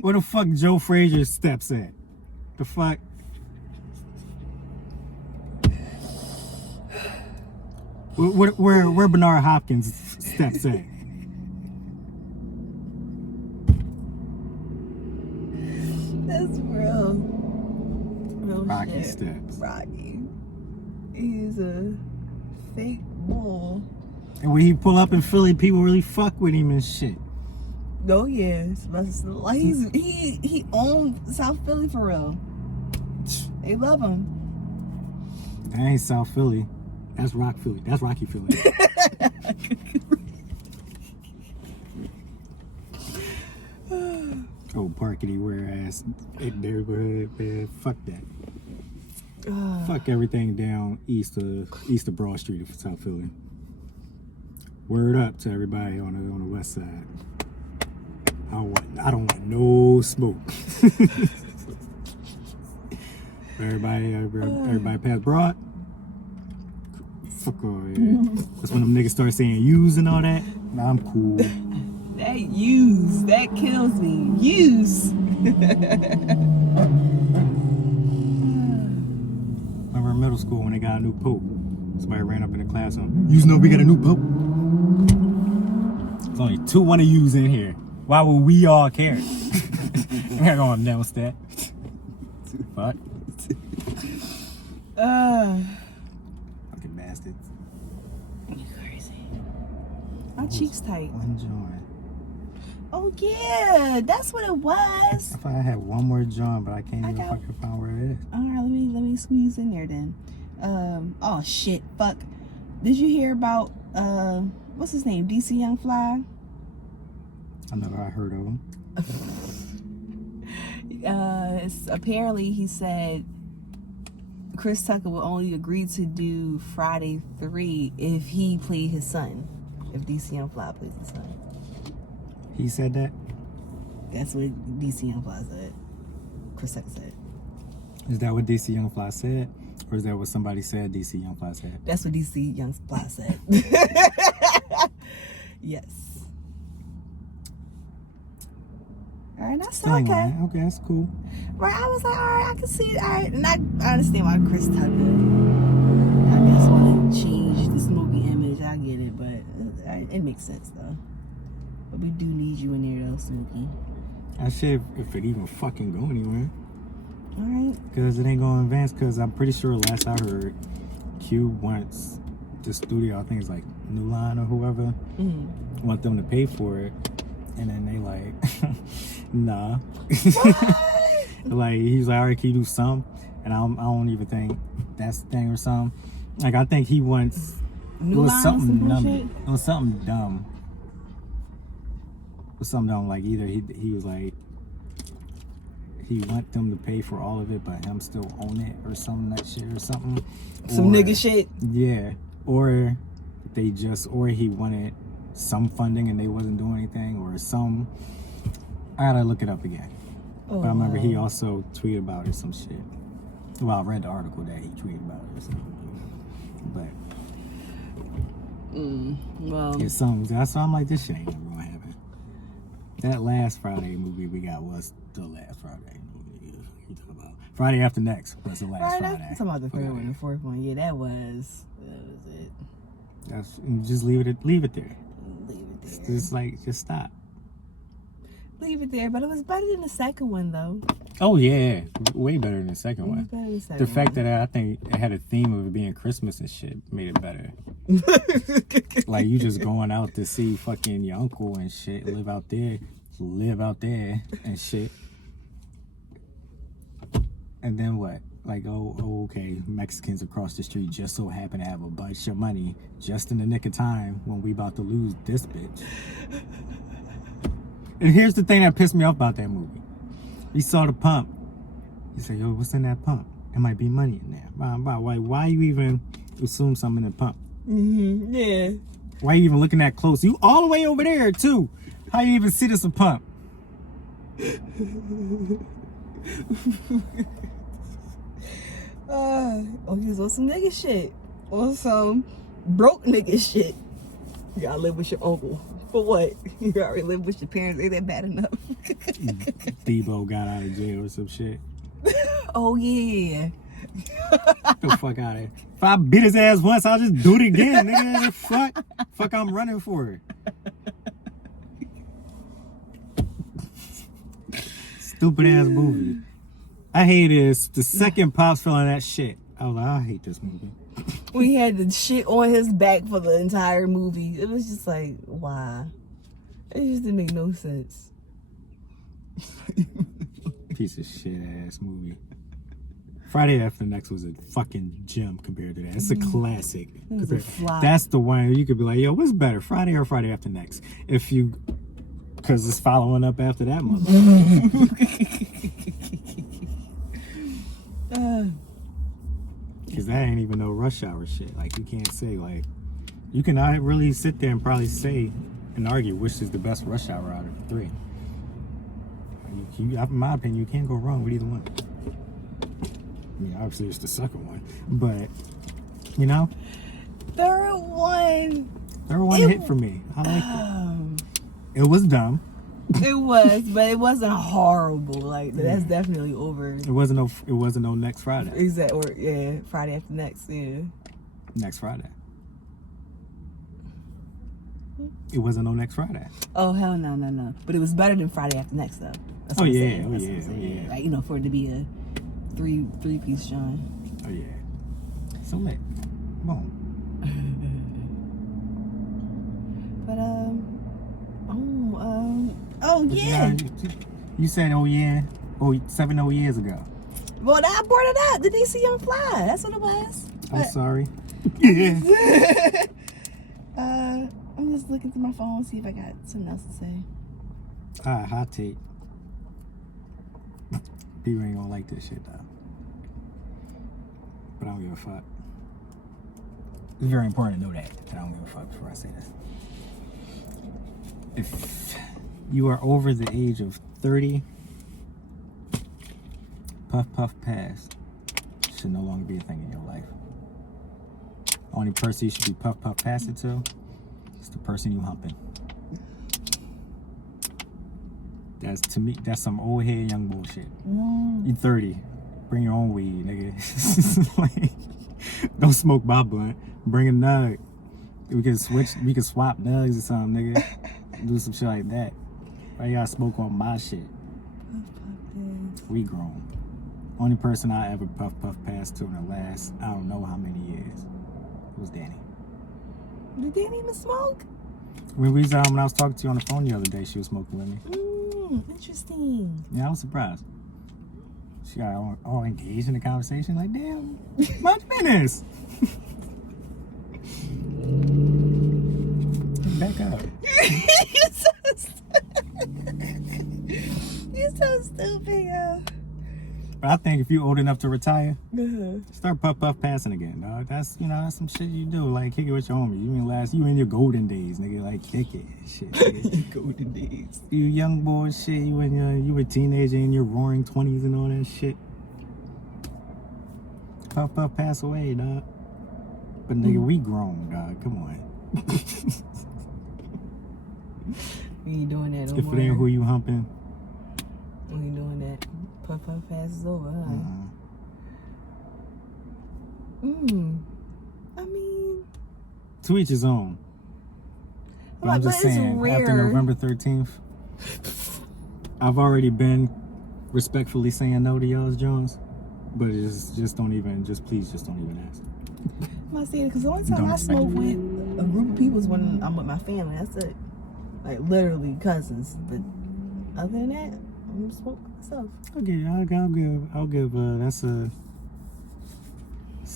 Where the fuck Joe Frazier's steps at? The fuck? Where Bernard Hopkins steps at? That's real Rocky shit. Steps. Rocky. He's a fake bull. And when he pull up in Philly, people really fuck with him and shit. Oh yeah, like he owns South Philly for real. They love him. That ain't South Philly. That's Rock Philly. That's Rocky Philly. Oh, parkety wear ass neighborhood, man. Fuck that. Fuck everything down east of Broad Street of South Philly. Word up to everybody on the west side. I don't want no smoke. everybody past Broad. Fuck all yeah. That's when them niggas start saying use and all that. Nah, I'm cool. That use, that kills me. Use. Remember in middle school when they got a new pope? Somebody ran up in the class on, you know we got a new pope? There's only 2 want to use in here. Why would we all care? We're gonna announce that. What? Fucking bastards. You crazy. My cheeks tight. One joint. Oh yeah, that's what it was. I thought I had one more joint, but I can't even fucking find where it is. All right, let me squeeze in there then. Oh shit, fuck. Did you hear about what's his name? DC Young Fly? I never heard of him. It's apparently he said Chris Tucker will only agree to do Friday 3 if he played his son. If DC Young Fly plays his son. He said that? That's what DC Young Fly said. Chris Tucker said. Is that what DC Young Fly said? Or is that what somebody said DC Young Fly said? That's what DC Young Fly said. Yes. Alright, that's Still ain't okay. lying. Okay, that's cool. Right, I was like, alright, I can see it. Alright, and I understand why Chris Tucker, I guess, want to change the Smokey image. I get it, but it makes sense, though. But we do need you in there, though, Smokey. I said if it even fucking go anywhere. Alright. Because it ain't going to advance. Because I'm pretty sure last I heard, Q wants the studio, I think it's like New Line or whoever, want them to pay for it. And then they like, nah. Like, he's like, all right, can you do some? And I don't even think that's the thing or something. Like, I think he wants, New it was Line, something some dumb. bullshit? It was something dumb. It was something dumb. Like, either he was like, he want them to pay for all of it, but him still own it or something, that shit or something. Some nigga shit. Yeah. Or they just, or he wanted some funding and they wasn't doing anything, or some, I gotta look it up again. Oh, but I remember he wow. also tweeted about it, some shit. Well, I read the article that he tweeted about it or something. But Well, it's something, that's why I'm like, this shit ain't never gonna happen. That last Friday movie we got was the last Friday movie. You talking about Friday After Next was the last right, Friday. I'm talking about the third one and the fourth one. Yeah, that was it. That's, just leave it there. Leave it It's there. just like, just stop. Leave it there, but it was better than the second one, though. Oh yeah, way better than the second It was one. better than the second The fact one. that I think it had a theme of it being Christmas and shit made it better. Like, you just going out to see fucking your uncle and shit, live out there and shit. And then what? Like, oh, okay, Mexicans across the street just so happen to have a bunch of money just in the nick of time when we about to lose this bitch. And here's the thing that pissed me off about that movie. He saw the pump. He said, yo, what's in that pump? It might be money in there. Why you even assume something in the pump? Yeah. Why you even looking that close? You all the way over there, too. How you even see this a pump? He was on some nigga shit. On some broke nigga shit. You gotta live with your uncle. For what? You already live with your parents. Ain't that bad enough? Debo got out of jail or some shit. Oh, yeah. Get the fuck out of here. If I beat his ass once, I'll just do it again, nigga. Fuck, I'm running for it. Stupid ass movie. I hate this. The second Pops fell in that shit, I was like, I hate this movie. We had the shit on his back for the entire movie. It was just like, why? It just didn't make no sense. Piece of shit ass movie. Friday After Next was a fucking gem compared to that. It's a classic. It was a flop. That's the one you could be like, yo, what's better, Friday or Friday After Next? If you, because it's following up after that mother. Because that ain't even no rush hour shit. Like, you can't say, like, you can not really sit there and probably say and argue which is the best rush hour out of the three. In my opinion, you can't go wrong with either one. I mean, obviously it's the second one, but you know, Third one. hit for me. I liked it. It was dumb. It was, but it wasn't horrible. Like, that's definitely over. It wasn't no next Friday. Is that, or yeah, Friday After Next, yeah. Next Friday. It wasn't no next Friday. Oh, hell no. But it was better than Friday After Next, though. That's Oh, what I'm yeah, saying. oh, That's yeah, what I'm oh, saying. yeah. Like, you know, for it to be a three-piece John. Oh yeah. So lit. Boom. But yeah. You said oh yeah. 7 years ago. Well, I brought it up. The DC Young Fly. That's what it was. I'm sorry. I'm just looking through my phone, see if I got something else to say. Hot take. People ain't gonna like this shit though. but I don't give a fuck. It's very important to know that I don't give a fuck before I say this. If you are over the age of 30, puff puff pass should no longer be a thing in your life. Only person you should be puff puff passing to is the person you humping. That's, to me, that's some old head young bullshit. You 30, bring your own weed, nigga. Like, don't smoke my blunt. Bring a nug. We can swap nugs or something, nigga. Do some shit like that. Why you gotta smoke on my shit? We grown. Only person I ever puff past to in the last, I don't know how many years, was Danny. Did Danny even smoke? When I was talking to you on the phone the other day, she was smoking with me. Interesting. Yeah, I was surprised. She got all engaged in the conversation. Like, damn, my business. Back up. You're so stupid, yo. But I think if you're old enough to retire, start puff passing again, dog. That's some shit you do. Like, kick it with your homies. You in your golden days, nigga. Like, kick it, shit. Nigga. Golden days. You young boy, shit. You a teenager in your roaring 20s and all that shit. Puff pass away, dog. But nigga, we grown, dog. Come on. We ain't doing that no If more. it ain't who you humping. We ain't doing that. Puff pass is over, huh? I mean, to each his own. But I'm just but it's saying, rare. after November 13th, I've already been respectfully saying no to y'all's Jones. But just don't even, please don't even ask. I'm not saying it because the only time I smoke with a group of people is when I'm with my family. That's it. Like, literally cousins. But other than that, I'm gonna smoke myself. Okay, I'll give. That's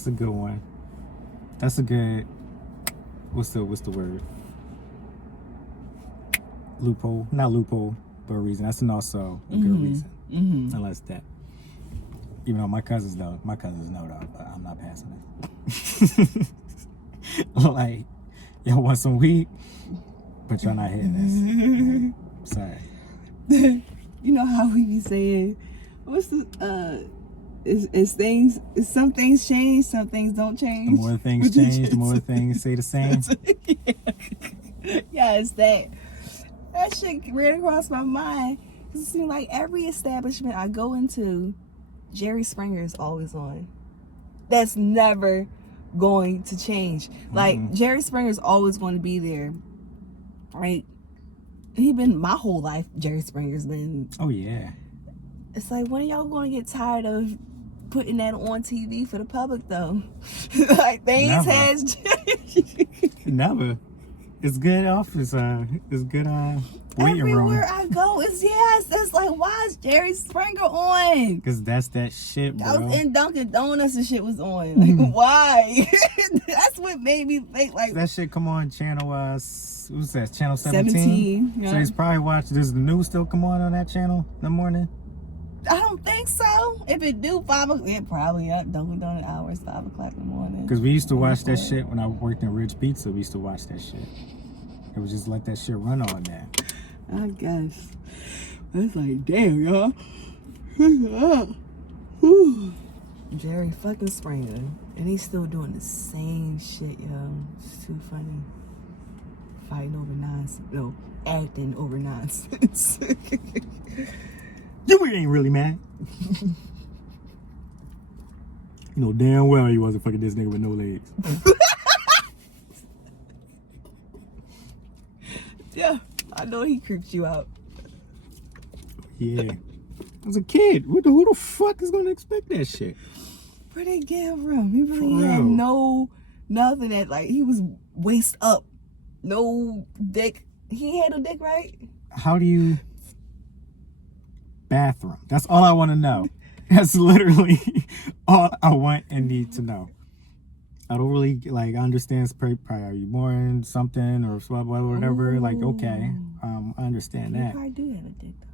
a good one. That's a good. What's the word? Loophole, not loophole, but a reason. That's also a good reason. Unless that. Even though my cousins know though, but I'm not passing it. Like, y'all want some weed, but y'all not hitting this. Sorry. You know how we be saying, what's the some things change, some things don't change. The more things change, the more things stay the same. Yeah, it's that shit ran across my mind. Cause it seems like every establishment I go into, Jerry Springer is always on. That's never going to change. Like, Jerry Springer is always going to be there, right? He been my whole life. Jerry Springer's been. Oh yeah. It's like, when are y'all going to get tired of putting that on TV for the public though? Like, things has Never. It's good office. It's good waiting room. Everywhere I go, it's like, why is Jerry Springer on? Because that's that shit, bro. I was in Dunkin' Donuts and shit was on. Like, why? That's what made me think, like, that shit come on channel, what's that, channel 17? 17, yeah. So he's probably watching, does the news still come on that channel in the morning? I don't think so. If it do, it probably up Dunkin' Donut hours, 5 o'clock in the morning. Because we used to watch that shit when I worked in Ridge Pizza. We used to watch that shit. It was just let that shit run all day. I guess. It's like, damn, y'all. Jerry fucking Springer. And he's still doing the same shit, yo. It's too funny. Fighting over nonsense. No, acting over nonsense. You ain't really mad. You know damn well he wasn't fucking this nigga with no legs. Yeah, I know he creeped you out. Yeah. I was a kid. Who the fuck is gonna expect that shit? Where'd they get him from? He really had nothing that, like, he was waist up. No dick. He had no dick, right? How do you... Bathroom. That's all I want to know. That's literally all I want and need to know. I don't really, like, understand probably, are you born something or whatever. Ooh. Like, okay, I understand He that. probably do have a dick, though.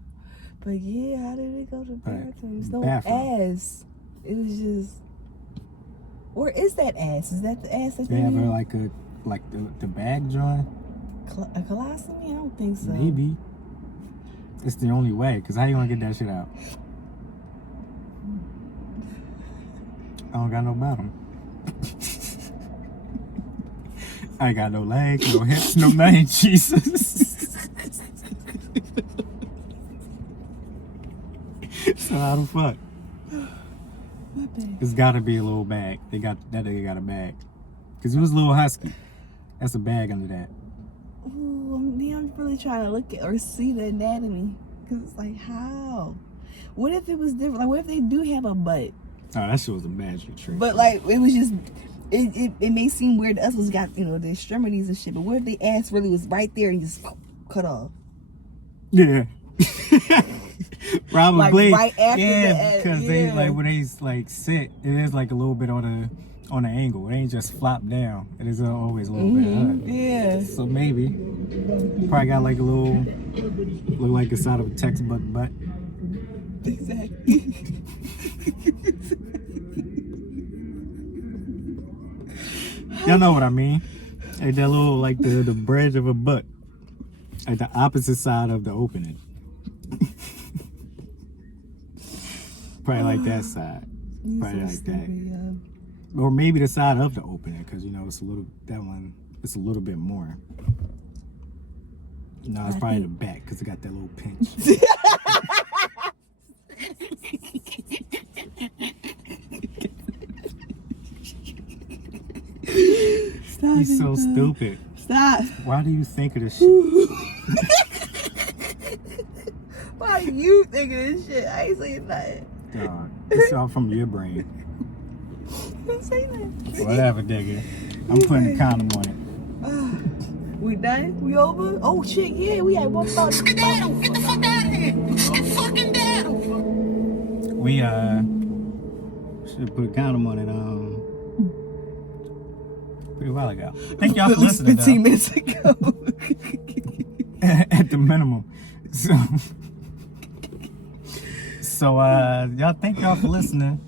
But yeah, how did it go to the bathroom? There's no bathroom. ass. It was just... Or is that ass? Is that the ass that They have in? like the bag joint. A colostomy? I don't think so. Maybe. It's the only way, because how you gonna get that shit out? I don't got no bottom. I ain't got no legs, no hips, no nothing, Jesus. So how the fuck? My bad. It's gotta be a little bag. That nigga got a bag. Cause he was a little husky. That's a bag under that. Ooh, I'm really trying to look at or see the anatomy. Cause it's like, how? What if it was different? Like, what if they do have a butt? Oh, that shit was a magic trick. But like, it was just, it may seem weird to us was got, you know, the extremities and shit. But what if the ass really was right there and just cut off? Yeah. Probably. Like right after yeah, the ass. because Yeah. they like when they like sit, it is like a little bit on the angle. It ain't just flop down. It is always a little bit up. Yeah. So maybe probably got like a little look like the side of a textbook butt. Exactly. Y'all know what I mean? Like that little like the bridge of a butt. Like the opposite side of the opening. Probably like that side. Probably So like that. stupid, Or maybe the side of the opening, because you know it's a little it's a little bit more. No, it's probably the back because it got that little pinch. Stop He's it, so bro. stupid. Stop. Why do you think of this shit? Why you thinking this shit? I ain't saying nothing. Dog, it's all from your brain. Don't say that. Whatever, nigga. I'm putting a condom on it. We done? We over? Oh shit, yeah, we had one thought. Skedaddle! Get the fuck out of here! Get fucking down! We should put a condom on it pretty while ago. Thank y'all for listening. 15 minutes ago. At the minimum. So y'all thank y'all for listening.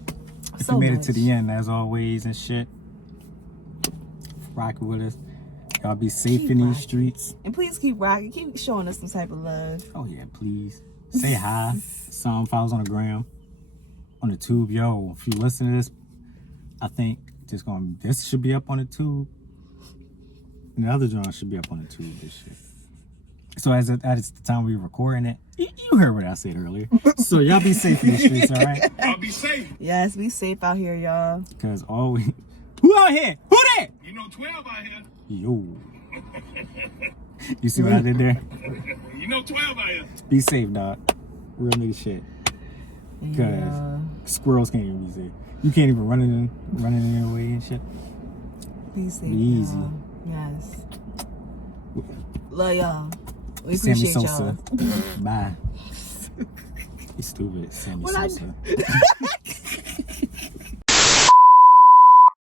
If you made it to the end, as always, and shit. Rock with us. Y'all be safe Keep in these rocking. streets. And please keep rocking. Keep showing us some type of love. Oh yeah, please. Say hi. Some follows on the gram. On the tube. Yo, if you listen to this, I think this should be up on the tube. And the other joint should be up on the tube, this shit. So as the time we were recording it, you heard what I said earlier. So y'all be safe in the streets, all right? Y'all be safe. Yes, be safe out here, y'all. Because who out here? Who that? You know 12 out here. Yo. You see what I did there? You know 12 out here. Be safe, dog. Real nigga shit. Because Yeah. squirrels can't even be safe. You can't even run in their way and shit. Be safe. Be easy. Y'all. Yes. Love y'all. We Sammy appreciate y'all. Sosa. Bye. You stupid, Sammy What I Sosa.